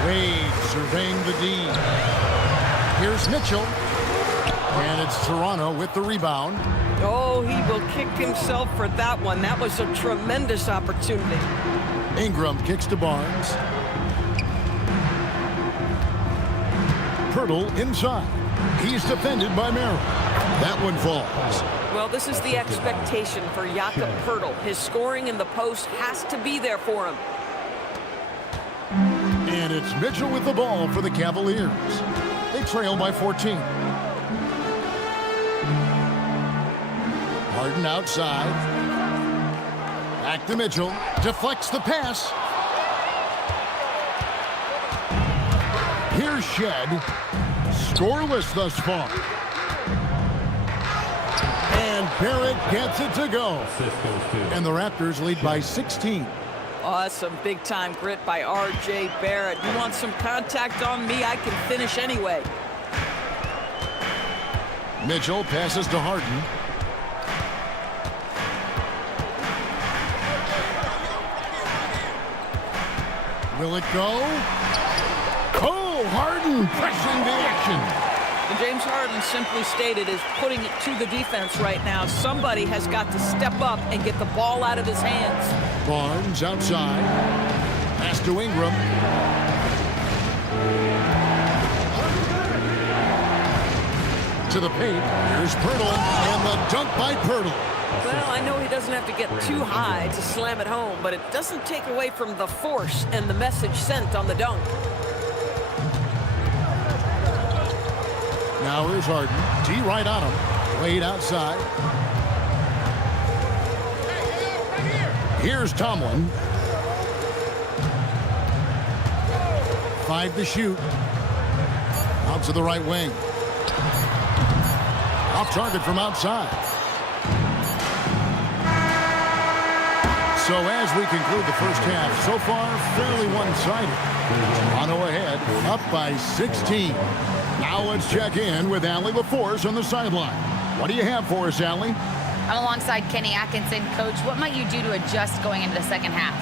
Wade surveying the D. Here's Mitchell. And it's Toronto with the rebound. Oh, he will kick himself for that one. That was a tremendous opportunity. Ingram kicks to Barnes. Pirtle inside. He's defended by Merrill. That one falls. Well, this is the expectation for Jakob Pirtle. His scoring in the post has to be there for him. And it's Mitchell with the ball for the Cavaliers. They trail by 14. Harden outside. Back to Mitchell. Deflects the pass. Here's Shed. Scoreless thus far. And Barrett gets it to go. And the Raptors lead by 16. Oh, that's some big-time grit by R.J. Barrett. You want some contact on me? I can finish anyway. Mitchell passes to Harden. Will it go? Oh, Harden pressing the action. And James Harden simply stated is putting it to the defense right now. Somebody has got to step up and get the ball out of his hands. Barnes outside. Pass to Ingram. To the paint. Here's Pirtle, and the dunk by Pirtle. Well, I know he doesn't have to get too high to slam it home, but it doesn't take away from the force and the message sent on the dunk. Now here's Harden. D right on him. Wade outside. Here's Tomlin. 5 to shoot. Out to the right wing. Off target from outside. So as we conclude the first half, so far fairly one-sided. Toronto ahead, up by 16. Now let's check in with Allie LaForce on the sideline. What do you have for us, Allie? I'm alongside Kenny Atkinson. Coach, what might you do to adjust going into the second half?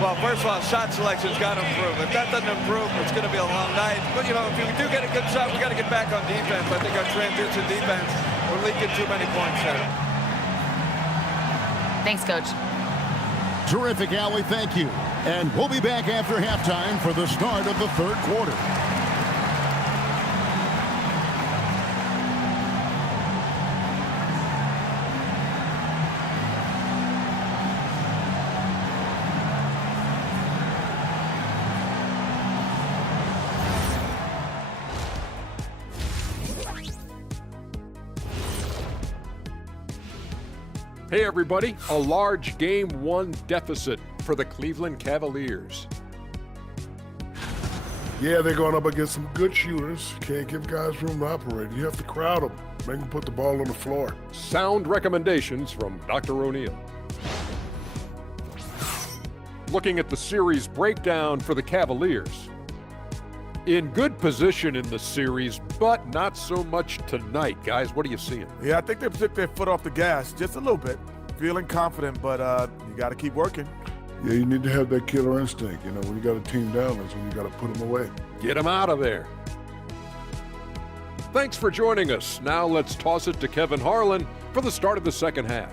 Well, first of all, shot selection's got to improve. If that doesn't improve, it's going to be a long night. But, you know, if we do get a good shot, we got to get back on defense. I think our transition defense, we're leaking too many points there. Thanks, Coach. Terrific, Allie. Thank you. And we'll be back after halftime for the start of the third quarter. Hey everybody, a large Game 1 deficit for the Cleveland Cavaliers. Yeah, they're going up against some good shooters. Can't give guys room to operate. You have to crowd them, make them put the ball on the floor. Sound recommendations from Dr. O'Neill. Looking at the series breakdown for the Cavaliers. In good position in the series, but not so much tonight. Guys, what are you seeing? Yeah, I think they took their foot off the gas just a little bit. Feeling confident, but you got to keep working. Yeah, you need to have that killer instinct. You know, when you got a team down, that's when you got to put them away. Get them out of there. Thanks for joining us. Now let's toss it to Kevin Harlan for the start of the second half.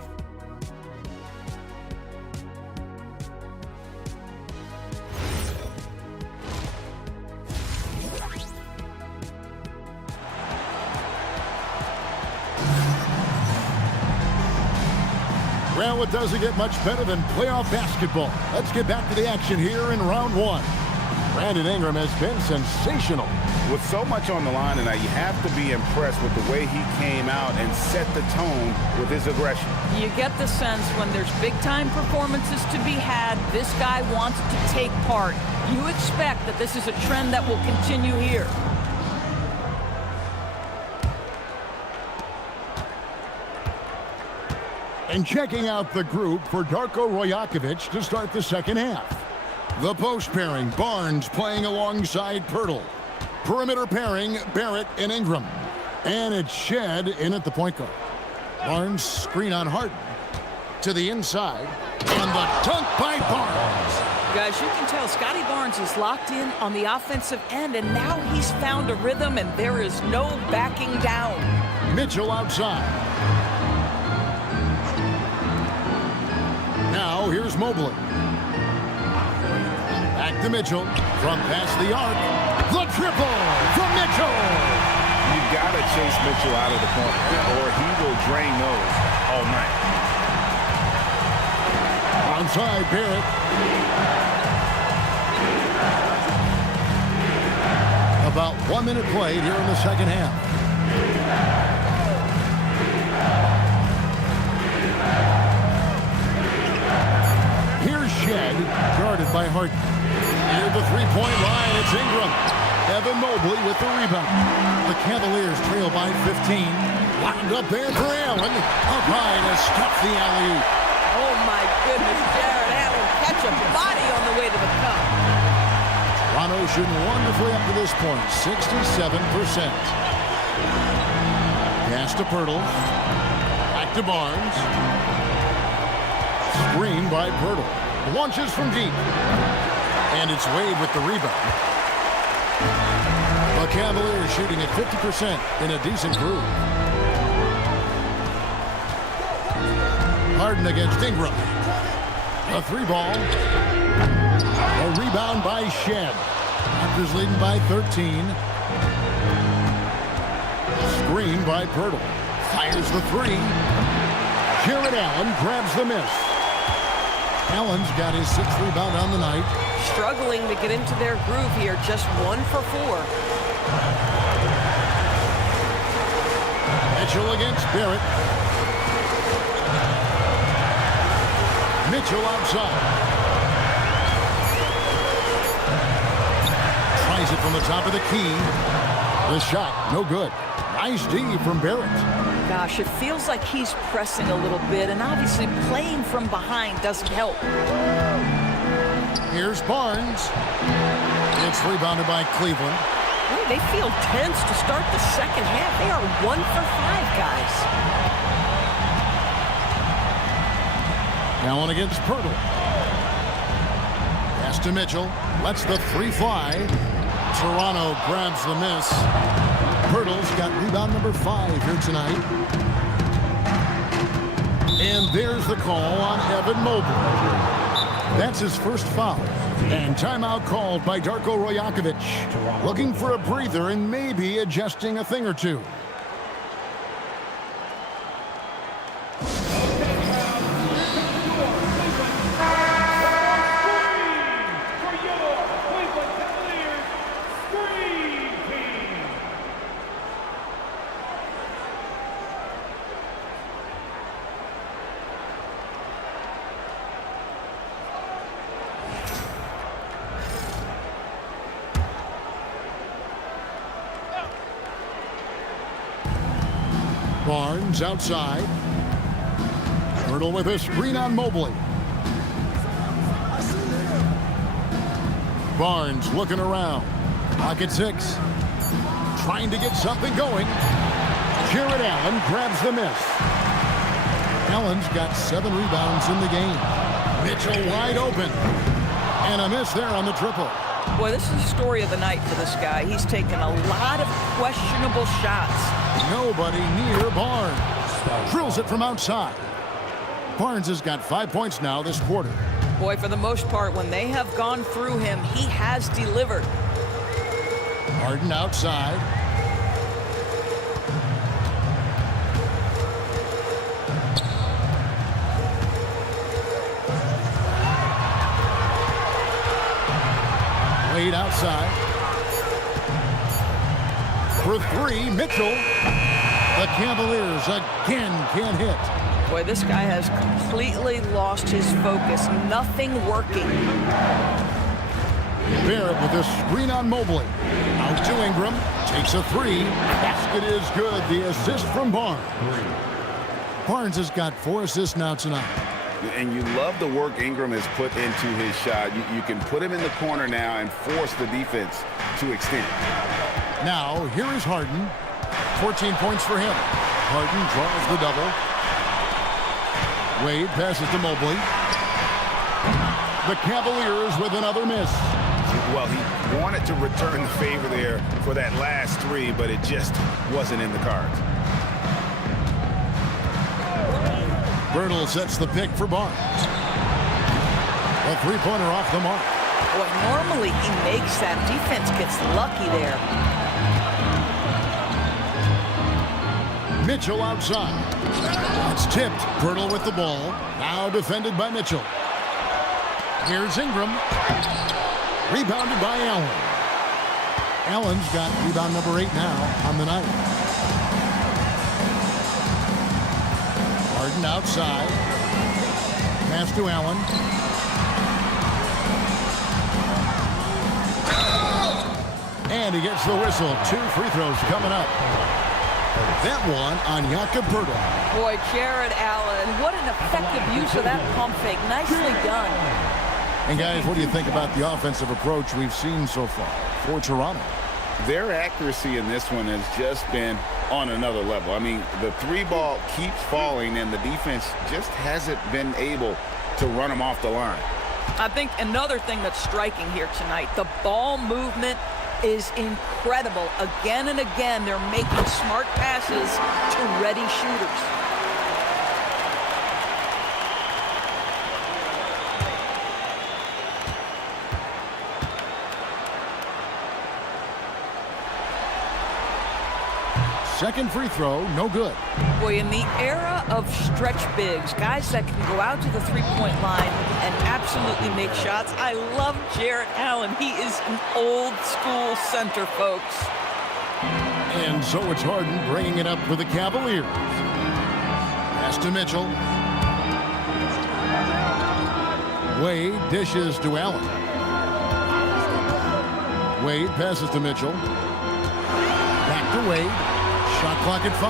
Well, it doesn't get much better than playoff basketball. Let's get back to the action here in round one. Brandon Ingram has been sensational. With so much on the line tonight, you have to be impressed with the way he came out and set the tone with his aggression. You get the sense when there's big-time performances to be had, this guy wants to take part. You expect that this is a trend that will continue here. And checking out the group for Darko Rajakovic to start the second half. The post pairing, Barnes playing alongside Pirtle. Perimeter pairing, Barrett and Ingram. And it's Shed in at the point guard. Barnes screen on Harden. To the inside. And the dunk by Barnes. Guys, you can tell Scotty Barnes is locked in on the offensive end, and now he's found a rhythm, and there is no backing down. Mitchell outside. Now here's Mobley. Back to Mitchell. From past the arc. The triple from Mitchell. You've got to chase Mitchell out of the corner, or he will drain those all night. Onside, Barrett. About 1 minute played here in the second half. Here's Shed, guarded by Harden. Near the three-point line, it's Ingram. Evan Mobley with the rebound. The Cavaliers trail by 15. Lined up there for Allen. Up high to stuff the alley-oop. Oh, my goodness, Jared Allen catch a body on the way to the cup. Toronto shooting wonderfully up to this point, 67%. Pass to Pirtle. Back to Barnes. Screen by Pirtle. Launches from deep. And it's Wade with the rebound. The The Cavaliers shooting at 50% in a decent groove. Harden against Ingram. A 3-ball. A rebound by Shed. Raptors leading by 13. Screen by Pirtle. Fires the 3. Jared Allen grabs the miss. Allen's got his 6th rebound on the night. Struggling to get into their groove here. Just 1 for 4. Mitchell against Barrett. Mitchell outside. Tries it from the top of the key. The shot, no good. Nice D from Barrett. Gosh, it feels like he's pressing a little bit, and obviously playing from behind doesn't help. Here's Barnes. It's rebounded by Cleveland. Boy, they feel tense to start the second half. They are 1 for 5, guys. Allen against Pirtle. Pass to Mitchell. Lets the 3 fly. Toronto grabs the miss. Pirtle's got rebound number 5 here tonight. And there's the call on Evan Mobley. That's his first foul. And timeout called by Darko Rajakovic. Looking for a breather and maybe adjusting a thing or two. Barnes outside. Pirtle with a screen on Mobley. Barnes looking around. Pocket 6. Trying to get something going. Jared Allen grabs the miss. Allen's got 7 rebounds in the game. Mitchell wide open. And a miss there on the triple. Boy, this is the story of the night for this guy. He's taken a lot of questionable shots. Nobody near Barnes. Drills it from outside. Barnes has got 5 points now this quarter. Boy, for the most part, when they have gone through him, he has delivered. Harden outside. Wade outside. For 3, Mitchell. The Cavaliers again can't hit. Boy, this guy has completely lost his focus. Nothing working. Barrett with a screen on Mobley. Out to Ingram. Takes a 3. Basket is good. The assist from Barnes. Barnes has got 4 assists now tonight. And you love the work Ingram has put into his shot. You can put him in the corner now and force the defense to extend. Now, here is Harden. 14 points for him. Harden draws the double. Wade passes to Mobley. The Cavaliers with another miss. Well, he wanted to return the favor there for that last 3, but it just wasn't in the cards. Pirtle sets the pick for Barnes. A 3-pointer off the mark. Boy, normally he makes that. Defense gets lucky there. Mitchell outside. It's tipped. Pirtle with the ball. Now defended by Mitchell. Here's Ingram. Rebounded by Allen. Allen's got rebound number 8 now on the night. Harden outside. Pass to Allen. And he gets the whistle. 2 free throws coming up. That one on Jakob Pirtle. Boy, Jared Allen, what an effective use of that pump fake. Nicely done. And guys, what do you think about the offensive approach we've seen so far for Toronto? Their accuracy in this one has just been on another level. I mean, the 3-ball keeps falling, and the defense just hasn't been able to run them off the line. I think another thing that's striking here tonight, the ball movement is incredible. Again and again, they're making smart passes to ready shooters. Second free throw, no good. Boy, in the era of stretch bigs, guys that can go out to the three-point line and absolutely make shots, I love Jarrett Allen. He is an old-school center, folks. And so it's Harden bringing it up for the Cavaliers. Pass to Mitchell. Wade dishes to Allen. Wade passes to Mitchell. Back to Wade. Shot clock at 5.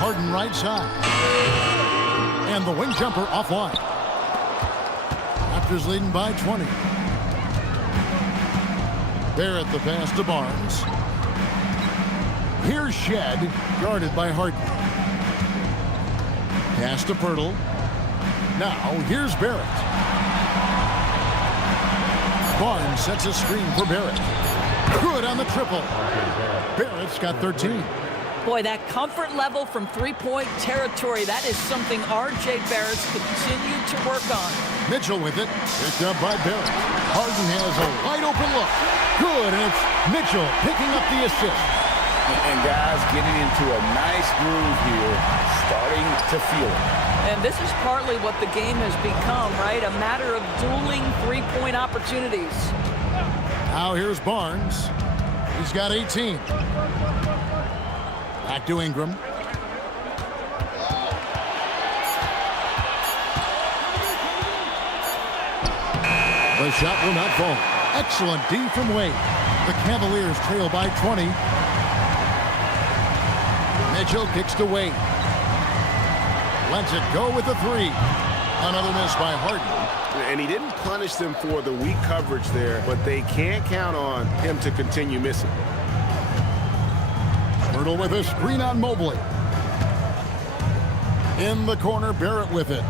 Harden right side. And the wing jumper offline. Raptors leading by 20. Barrett the pass to Barnes. Here's Shed, guarded by Harden. Pass to Pirtle. Now here's Barrett. Barnes sets a screen for Barrett. Good on the triple. Barrett's got 13. Boy, that comfort level from three-point territory, that is something R.J. Barrett's continued to work on. Mitchell with it. Picked up by Barrett. Harden has a wide open look. Good, and it's Mitchell picking up the assist. And guys getting into a nice groove here, starting to feel it. And this is partly what the game has become, right? A matter of dueling three-point opportunities. Now here's Barnes. He's got 18. Back to Ingram. The shot will not fall. Excellent D from Wade. The Cavaliers trail by 20. Mitchell kicks to Wade. Lets it go with the 3. Another miss by Harden. And he didn't punish them for the weak coverage there, but they can't count on him to continue missing. Pirtle with a screen on Mobley. In the corner, Barrett with it.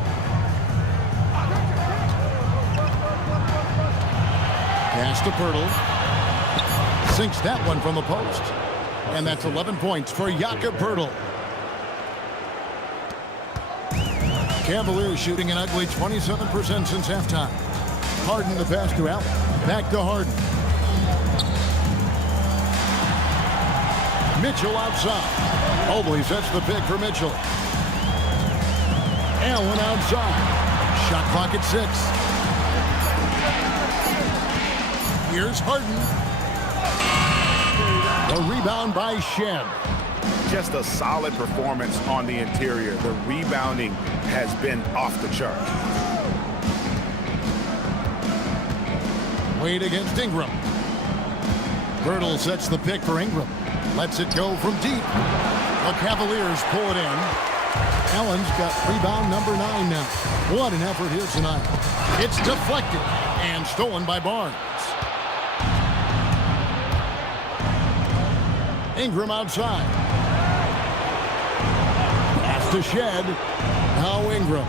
Pass to Pirtle. Sinks that one from the post. And that's 11 points for Jakob Pirtle. Cavaliers shooting an ugly 27% since halftime. Harden the pass to Allen. Back to Harden. Mitchell outside. Mobley sets the pick for Mitchell. Allen outside. Shot clock at 6. Here's Harden. The rebound by Shed. Just a solid performance on the interior. The rebounding has been off the chart. Wade against Ingram. Pirtle sets the pick for Ingram. Lets it go from deep. The Cavaliers pull it in. Allen's got rebound number 9 now. What an effort here tonight. It's deflected and stolen by Barnes. Ingram outside. Pass to Shed. Now Ingram.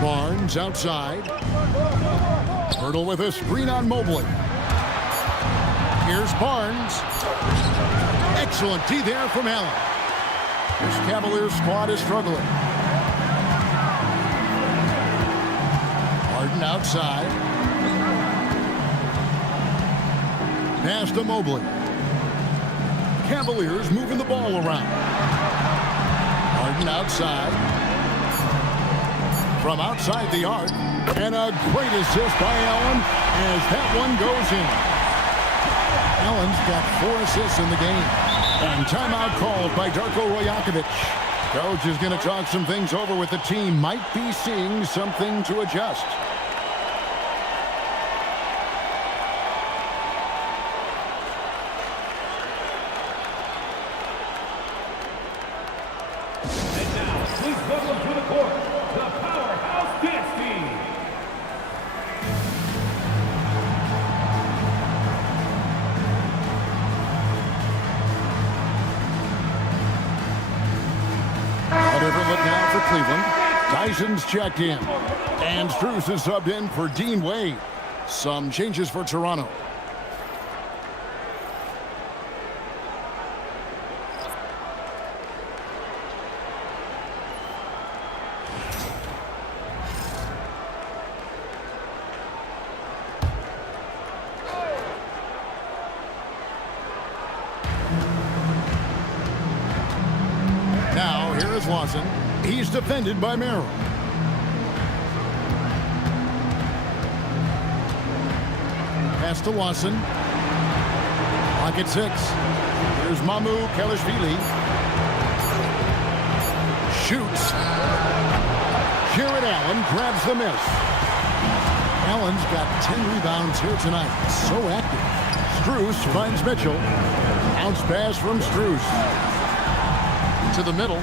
Barnes outside. Pirtle with a screen on Mobley. Here's Barnes. Excellent D there from Allen. This Cavaliers squad is struggling. Harden outside. Pass to Mobley. Cavaliers moving the ball around. Harden outside. From outside the arc. And a great assist by Allen as that one goes in. Allen's got 4 assists in the game. And timeout called by Darko Rajakovic. Coach is going to talk some things over with the team. Might be seeing something to adjust. And now, please welcome to the court, the Powerhouse Dance Team. A different look now for Cleveland. Tyson's checked in. And Strus is subbed in for Dean Wade. Some changes for Toronto. Now, here is Lawson. He's defended by Merrill. Pass to Lawson. Pocket 6. Here's Mamu Kalashvili. Shoots. Jared Allen grabs the miss. Allen's got 10 rebounds here tonight. So active. Strus finds Mitchell. Bounce pass from Strus. To the middle.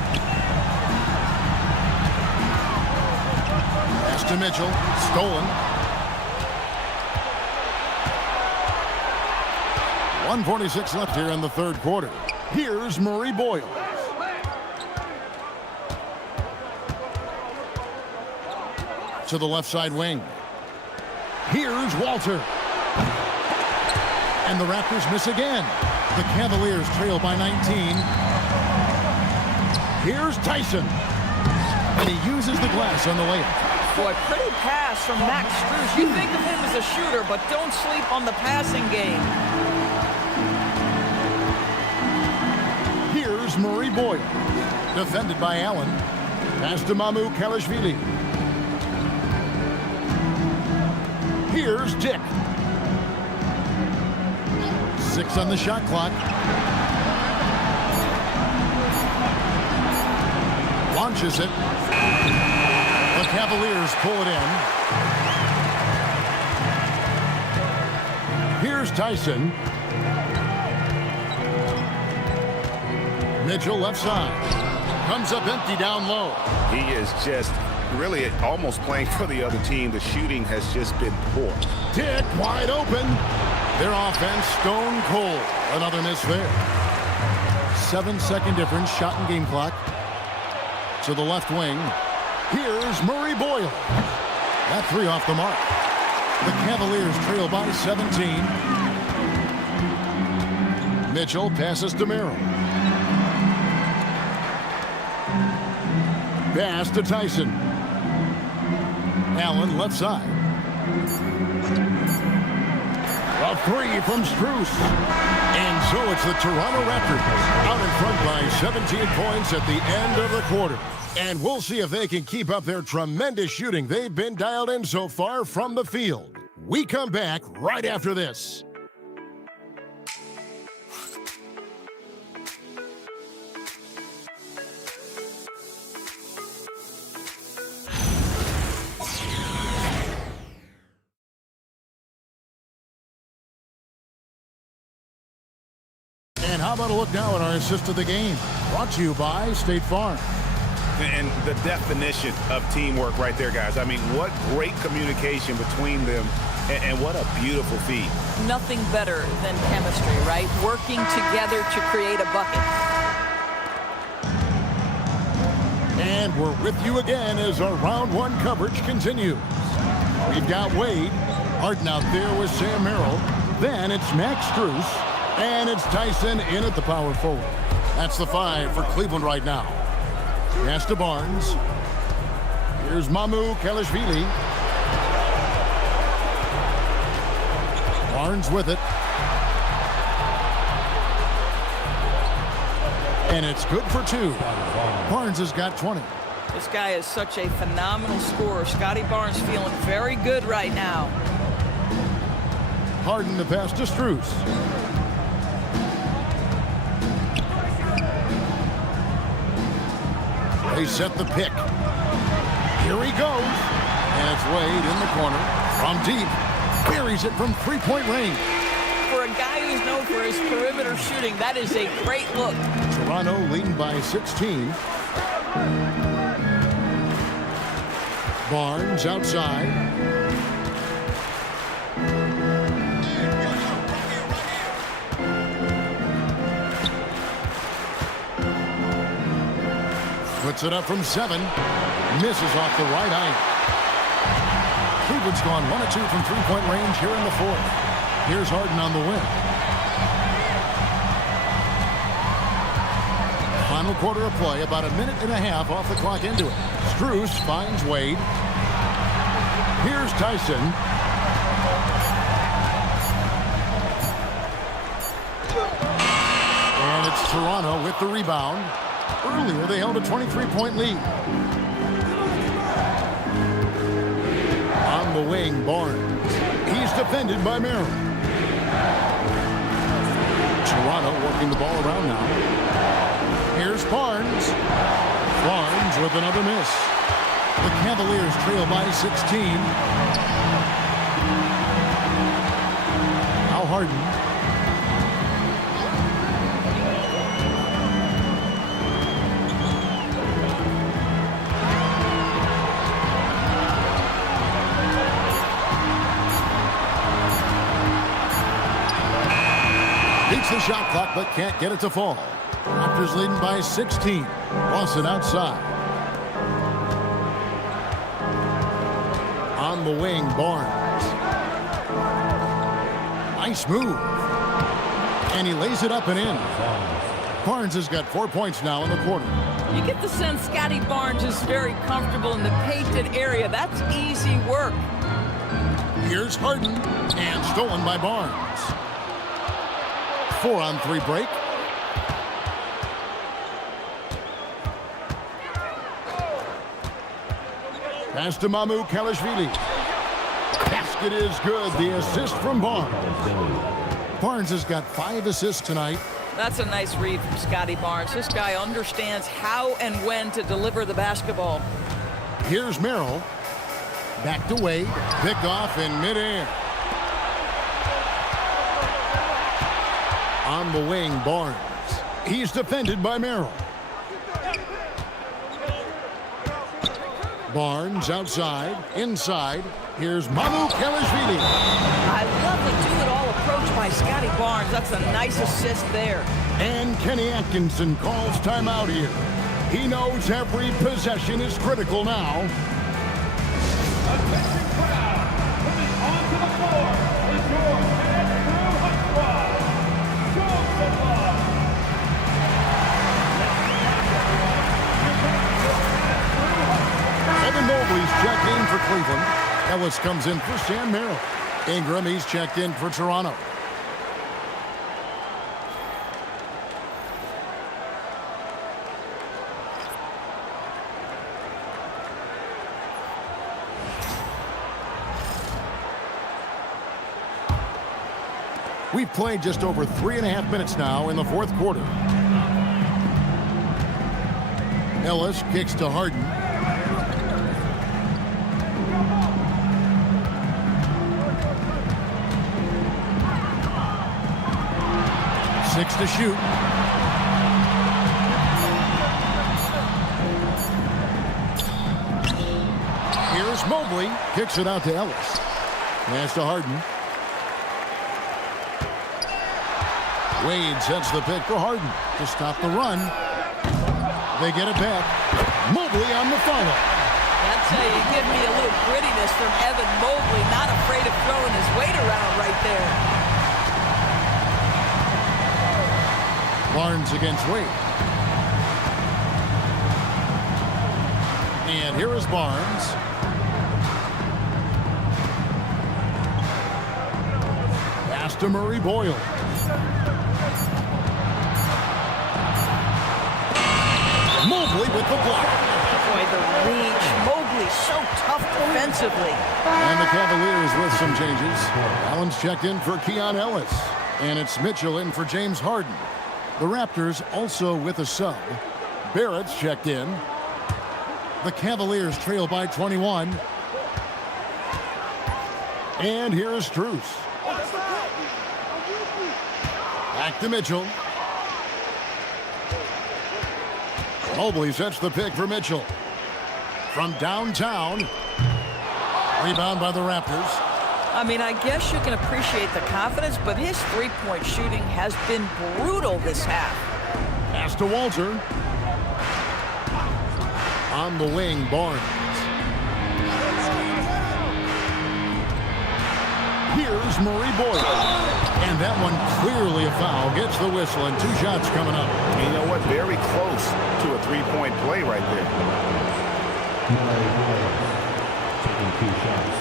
Pass to Mitchell. Stolen. 1:46 left here in the third quarter. Here's Murray Boyle. To the left side wing. Here's Walter. And the Raptors miss again. The Cavaliers trail by 19. Here's Tyson. And he uses the glass on the layup. Boy, pretty pass from Max Strus. You think of him as a shooter, but don't sleep on the passing game. Here's Murray Boyle. Defended by Allen. Pass to Mamu Kalashvili. Here's Dick. 6 on the shot clock. Launches it. The Cavaliers pull it in. Here's Tyson. Mitchell left side. Comes up empty down low. He is just really almost playing for the other team. The shooting has just been poor. Dick wide open. Their offense stone cold. Another miss there. 7-second difference. Shot and game clock. To the left wing. Here's Murray Boyle. That 3 off the mark. The Cavaliers trail by 17. Mitchell passes to Merrill. Pass to Tyson. Allen left side. A 3 from Strus. And so it's the Toronto Raptors out in front by 17 points at the end of the quarter. And we'll see if they can keep up their tremendous shooting they've been dialed in so far from the field. We come back right after this. And how about a look now at our assist of the game? Brought to you by State Farm. And the definition of teamwork right there, guys. I mean, what great communication between them, and what a beautiful feed. Nothing better than chemistry, right? Working together to create a bucket. And we're with you again as our round 1 coverage continues. We've got Wade. Harden out there with Sam Merrill. Then it's Max Strus. And it's Tyson in at the power forward. That's the 5 for Cleveland right now. Pass to Barnes. Here's Mamu Kalashvili. Barnes with it. And it's good for 2. Barnes has got 20. This guy is such a phenomenal scorer. Scotty Barnes feeling very good right now. Harden the pass to Strus. They set the pick. Here he goes. And it's Wade in the corner. From deep. Buries it from 3-point range. For a guy who's known for his perimeter shooting, that is a great look. Toronto leading by 16. Barnes outside. Puts it up from 7. Misses off the right eye. Cleveland's gone 1 of 2 from three-point range here in the fourth. Here's Harden on the win. Final quarter of play, about a minute and a half off the clock into it. Strus finds Wade. Here's Tyson. And it's Toronto with the rebound. Earlier, they held a 23-point lead. On the wing, Barnes. He's defended by Merrill. Toronto working the ball around now. Here's Barnes. Barnes with another miss. The Cavaliers trail by 16. Now Harden. Beats the shot clock but can't get it to fall. Raptors leading by 16. Lawson outside. On the wing, Barnes. Nice move. And he lays it up and in. Barnes has got 4 points now in the quarter. You get the sense Scotty Barnes is very comfortable in the painted area. That's easy work. Here's Harden. And stolen by Barnes. 4-on-3 break. Pass to Mamu Kalashvili. Basket is good. The assist from Barnes. Barnes has got 5 assists tonight. That's a nice read from Scotty Barnes. This guy understands how and when to deliver the basketball. Here's Merrill. Back to Wade. Picked off in midair. On the wing, Barnes. He's defended by Merrill. Barnes outside, inside. Here's Mamu Kalashvili. I love the do-it-all approach by Scotty Barnes. That's a nice assist there. And Kenny Atkinson calls timeout here. He knows every possession is critical now. Attention crowd, coming onto the floor is your head crew hot squad. Show some love. Evan Mobley's checked in for Cleveland. Ellis comes in for Sam Merrill. Ingram, he's checked in for Toronto. We've played just over 3.5 minutes now in the fourth quarter. Ellis kicks to Harden. Six to shoot. Here's Mobley. Kicks it out to Ellis. Pass to Harden. Wade sets the pick for Harden to stop the run. They get it back. Mobley on the follow. That's how you give me a little grittiness from Evan Mobley. Not afraid of throwing his weight around right there. Barnes against Wade. And here is Barnes. Pass to Murray Boyle. Mobley with the block. Boy, the reach. Mobley so tough defensively. And the Cavaliers with some changes. Allen's checked in for Keon Ellis. And it's Mitchell in for James Harden. The Raptors also with a sub. Barrett's checked in. The Cavaliers trail by 21. And here is Strus. Back to Mitchell. Mobley sets the pick for Mitchell. From downtown. Rebound by the Raptors. I mean, I guess you can appreciate the confidence, but his three-point shooting has been brutal this half. Pass to Walter. On the wing, Barnes. Here's Murray Boyle. And that one clearly a foul. Gets the whistle, and 2 shots coming up. And you know what? Very close to a three-point play right there. Taking 2 shots.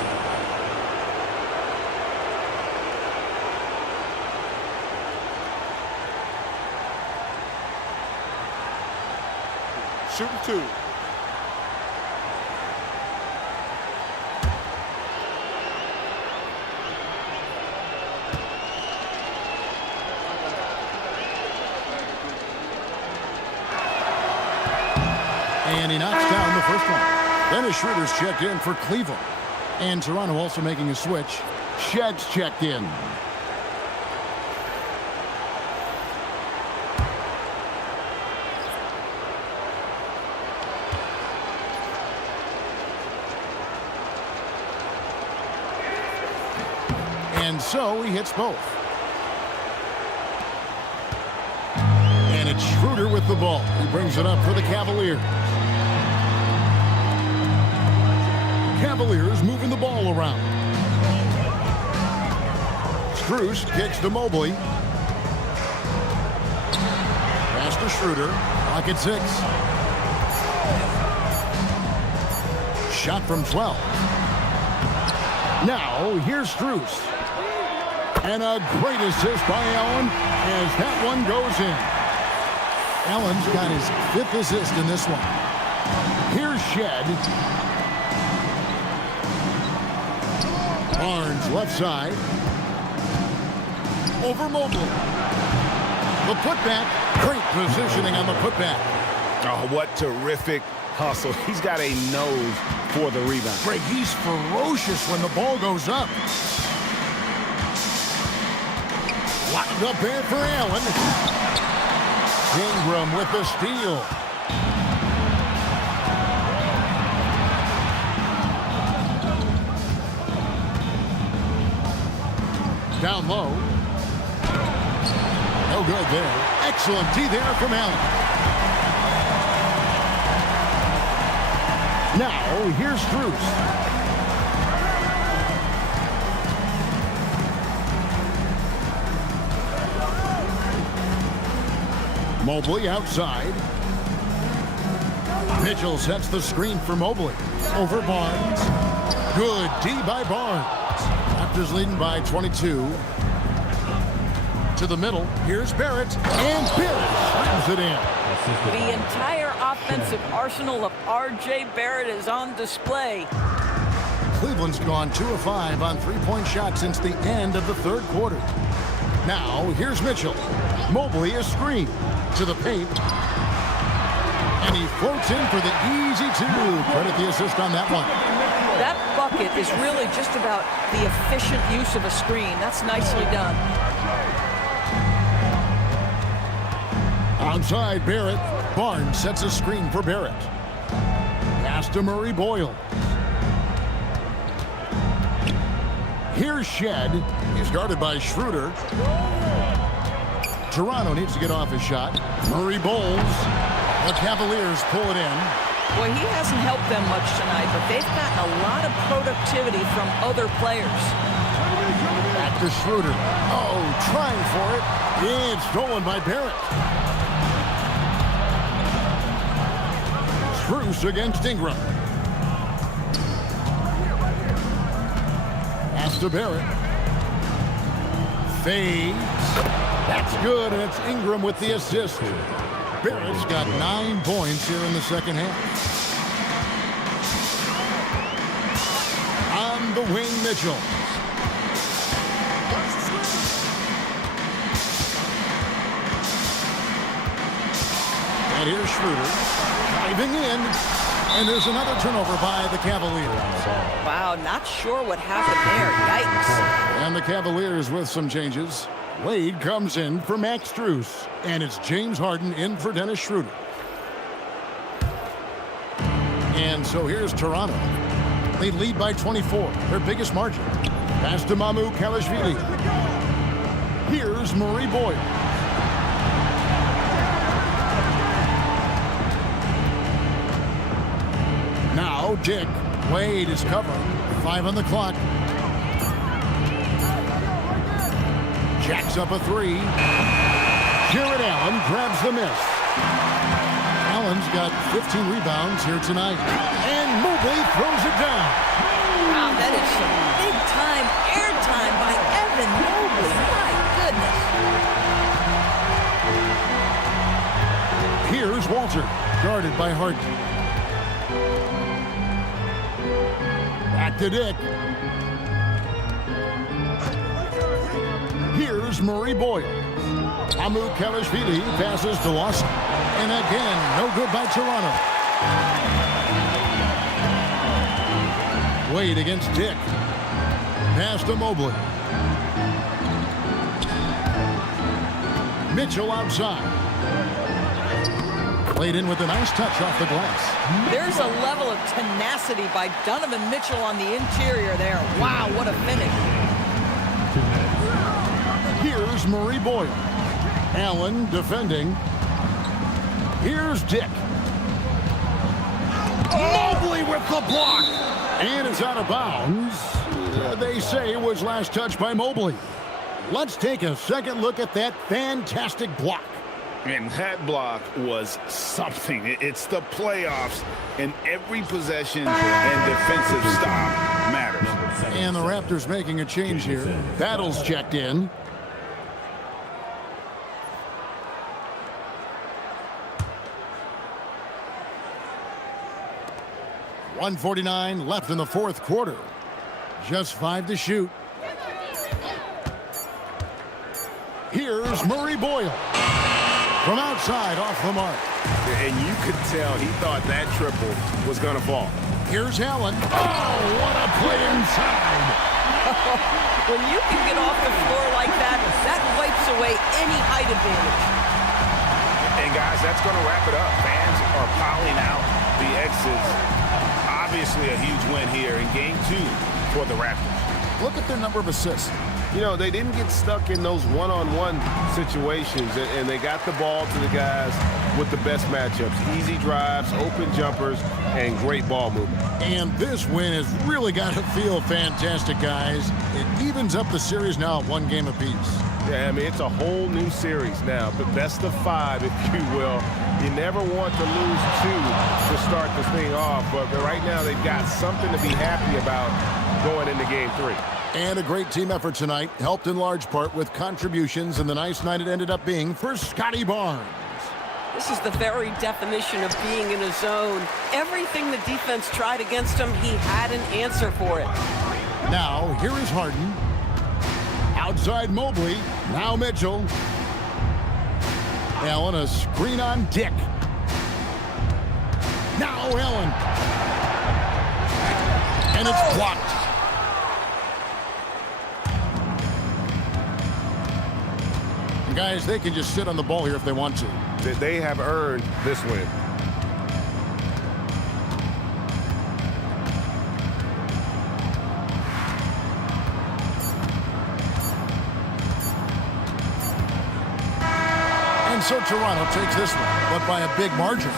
Shooting 2. And he knocks down the first one. Dennis Schroeder's checked in for Cleveland. And Toronto also making a switch. Shedd's checked in. And so he hits both. And it's Schroeder with the ball. He brings it up for the Cavaliers. Cavaliers moving the ball around. Strus kicks to Mobley. Pass to Schroeder. Clock at 6. Shot from 12. Now here's Strus. And a great assist by Allen as that one goes in. Allen's got his 5th assist in this one. Here's Shed. Barnes left side. Over Mobley. The putback. Great positioning on the putback. Oh, what terrific hustle. He's got a nose for the rebound. Greg, he's ferocious when the ball goes up. Locked up there for Allen. Ingram with the steal. Down low. No good there. Excellent D there from Allen. Now, here's Strus. Mobley outside. Mitchell sets the screen for Mobley. Over Barnes. Good D by Barnes. Raptors leading by 22. To the middle. Here's Barrett. And Barrett slams it in. The entire offensive arsenal of R.J. Barrett is on display. Cleveland's gone 2 of 5 on three-point shots since the end of the third quarter. Now, here's Mitchell. Mobley is screened to the paint. And he floats in for the easy 2. Credit the assist on that one. That bucket is really just about the efficient use of a screen. That's nicely done. Outside Barrett. Barnes sets a screen for Barrett. Pass to Murray Boyle. Here's Shed. He's guarded by Schroeder. Toronto needs to get off his shot. Murray bowls. The Cavaliers pull it in. Boy, he hasn't helped them much tonight, but they've gotten a lot of productivity from other players. Back to Schroeder. Oh, trying for it. It's stolen by Barrett. Strus against Ingram. Pass to Barrett. Fades. That's good, and it's Ingram with the assist. Barrett's got 9 points here in the second half. On the wing, Mitchell. And here's Schroeder diving in, and there's another turnover by the Cavaliers. Wow, not sure what happened there. Yikes. And the Cavaliers with some changes. Wade comes in for Max Strus, and it's James Harden in for Dennis Schroeder. And so here's Toronto. They lead by 24, their biggest margin. Pass to Mamu Kalashvili. Here's Murray Boyle. Now Dick. Wade is covering. 5 on the clock. up a three. Jared Allen grabs the miss. Allen's got 15 rebounds here tonight. And Mobley throws it down. Wow, that is some big-time airtime by Evan Mobley. My goodness. Here's Walter, guarded by Harden. Back to Dick. Here's Murray Boyle. Amu Kalashvili passes to Lawson. And again, no good by Toronto. Wade against Dick. Pass to Mobley. Mitchell outside. Played in with a nice touch off the glass. There's a level of tenacity by Donovan Mitchell on the interior there. Wow, what a finish. Here's Murray Boyle. Allen defending. Here's Dick. Mobley with the block. And it's out of bounds. They say it was last touched by Mobley. Let's take a second look at that fantastic block. And that block was something. It's the playoffs, and every possession and defensive stop matters. And the Raptors making a change here. Battles checked in. .149 left in the fourth quarter. Just 5 to shoot. Here's Murray Boyle. From outside, off the mark. And you could tell he thought that triple was going to fall. Here's Allen. Oh, what a play inside. When you can get off the floor like that, that wipes away any height advantage. And guys, that's going to wrap it up. Fans are piling out the exits. Obviously a huge win here in Game 2 for the Raptors. Look at their number of assists. You know, they didn't get stuck in those one-on-one situations, and they got the ball to the guys with the best matchups. Easy drives, open jumpers, and great ball movement. And this win has really got to feel fantastic, guys. It evens up the series now at 1 game apiece. Yeah, I mean, it's a whole new series now, the best of 5, if you will. You never want to lose 2 to start this thing off, but right now they've got something to be happy about going into Game 3. And a great team effort tonight, helped in large part with contributions, and the nice night it ended up being for Scotty Barnes. This is the very definition of being in a zone. Everything the defense tried against him, he had an answer for it. Now, here is Harden. Outside Mobley, now Mitchell. Allen, a screen on Dick. Now Allen. And it's blocked. And guys, they can just sit on the ball here if they want to. They have earned this win. And so Toronto takes this one, but by a big margin.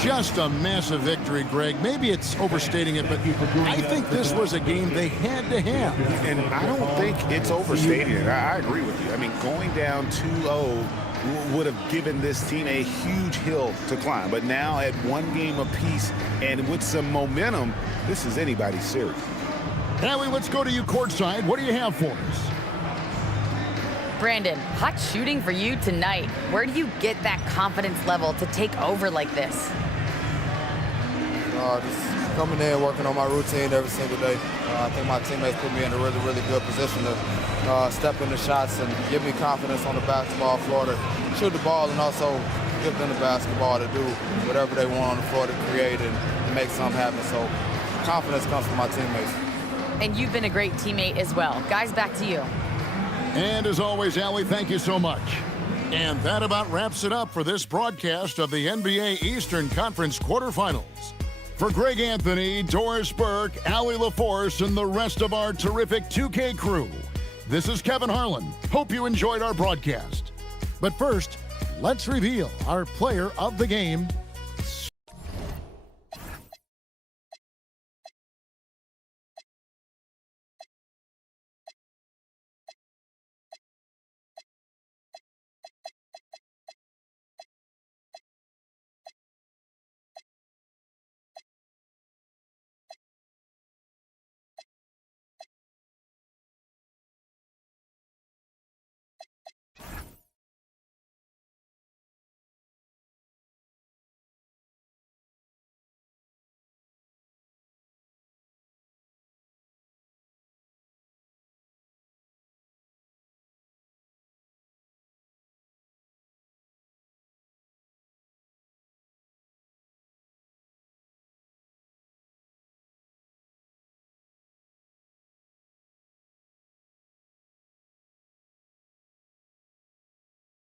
Just a massive victory, Greg. Maybe it's overstating it, but I think this was a game they had to have. And I don't think it's overstating it. I agree with you. I mean, going down 2-0 would have given this team a huge hill to climb. But now at 1 game apiece and with some momentum, this is anybody's series. Hallie, let's go to you courtside. What do you have for us? Brandon, hot shooting for you tonight. Where do you get that confidence level to take over like this? Just coming in, working on my routine every single day. I think my teammates put me in a really, really good position to step into shots and give me confidence on the basketball floor to shoot the ball and also give them the basketball to do whatever they want on the floor to create and make something happen. So confidence comes from my teammates. And you've been a great teammate as well. Guys, back to you. And as always, Allie, thank you so much. And that about wraps it up for this broadcast of the NBA Eastern Conference quarterfinals. For Greg Anthony, Doris Burke, Allie LaForce, and the rest of our terrific 2K crew, this is Kevin Harlan. Hope you enjoyed our broadcast. But first, let's reveal our player of the game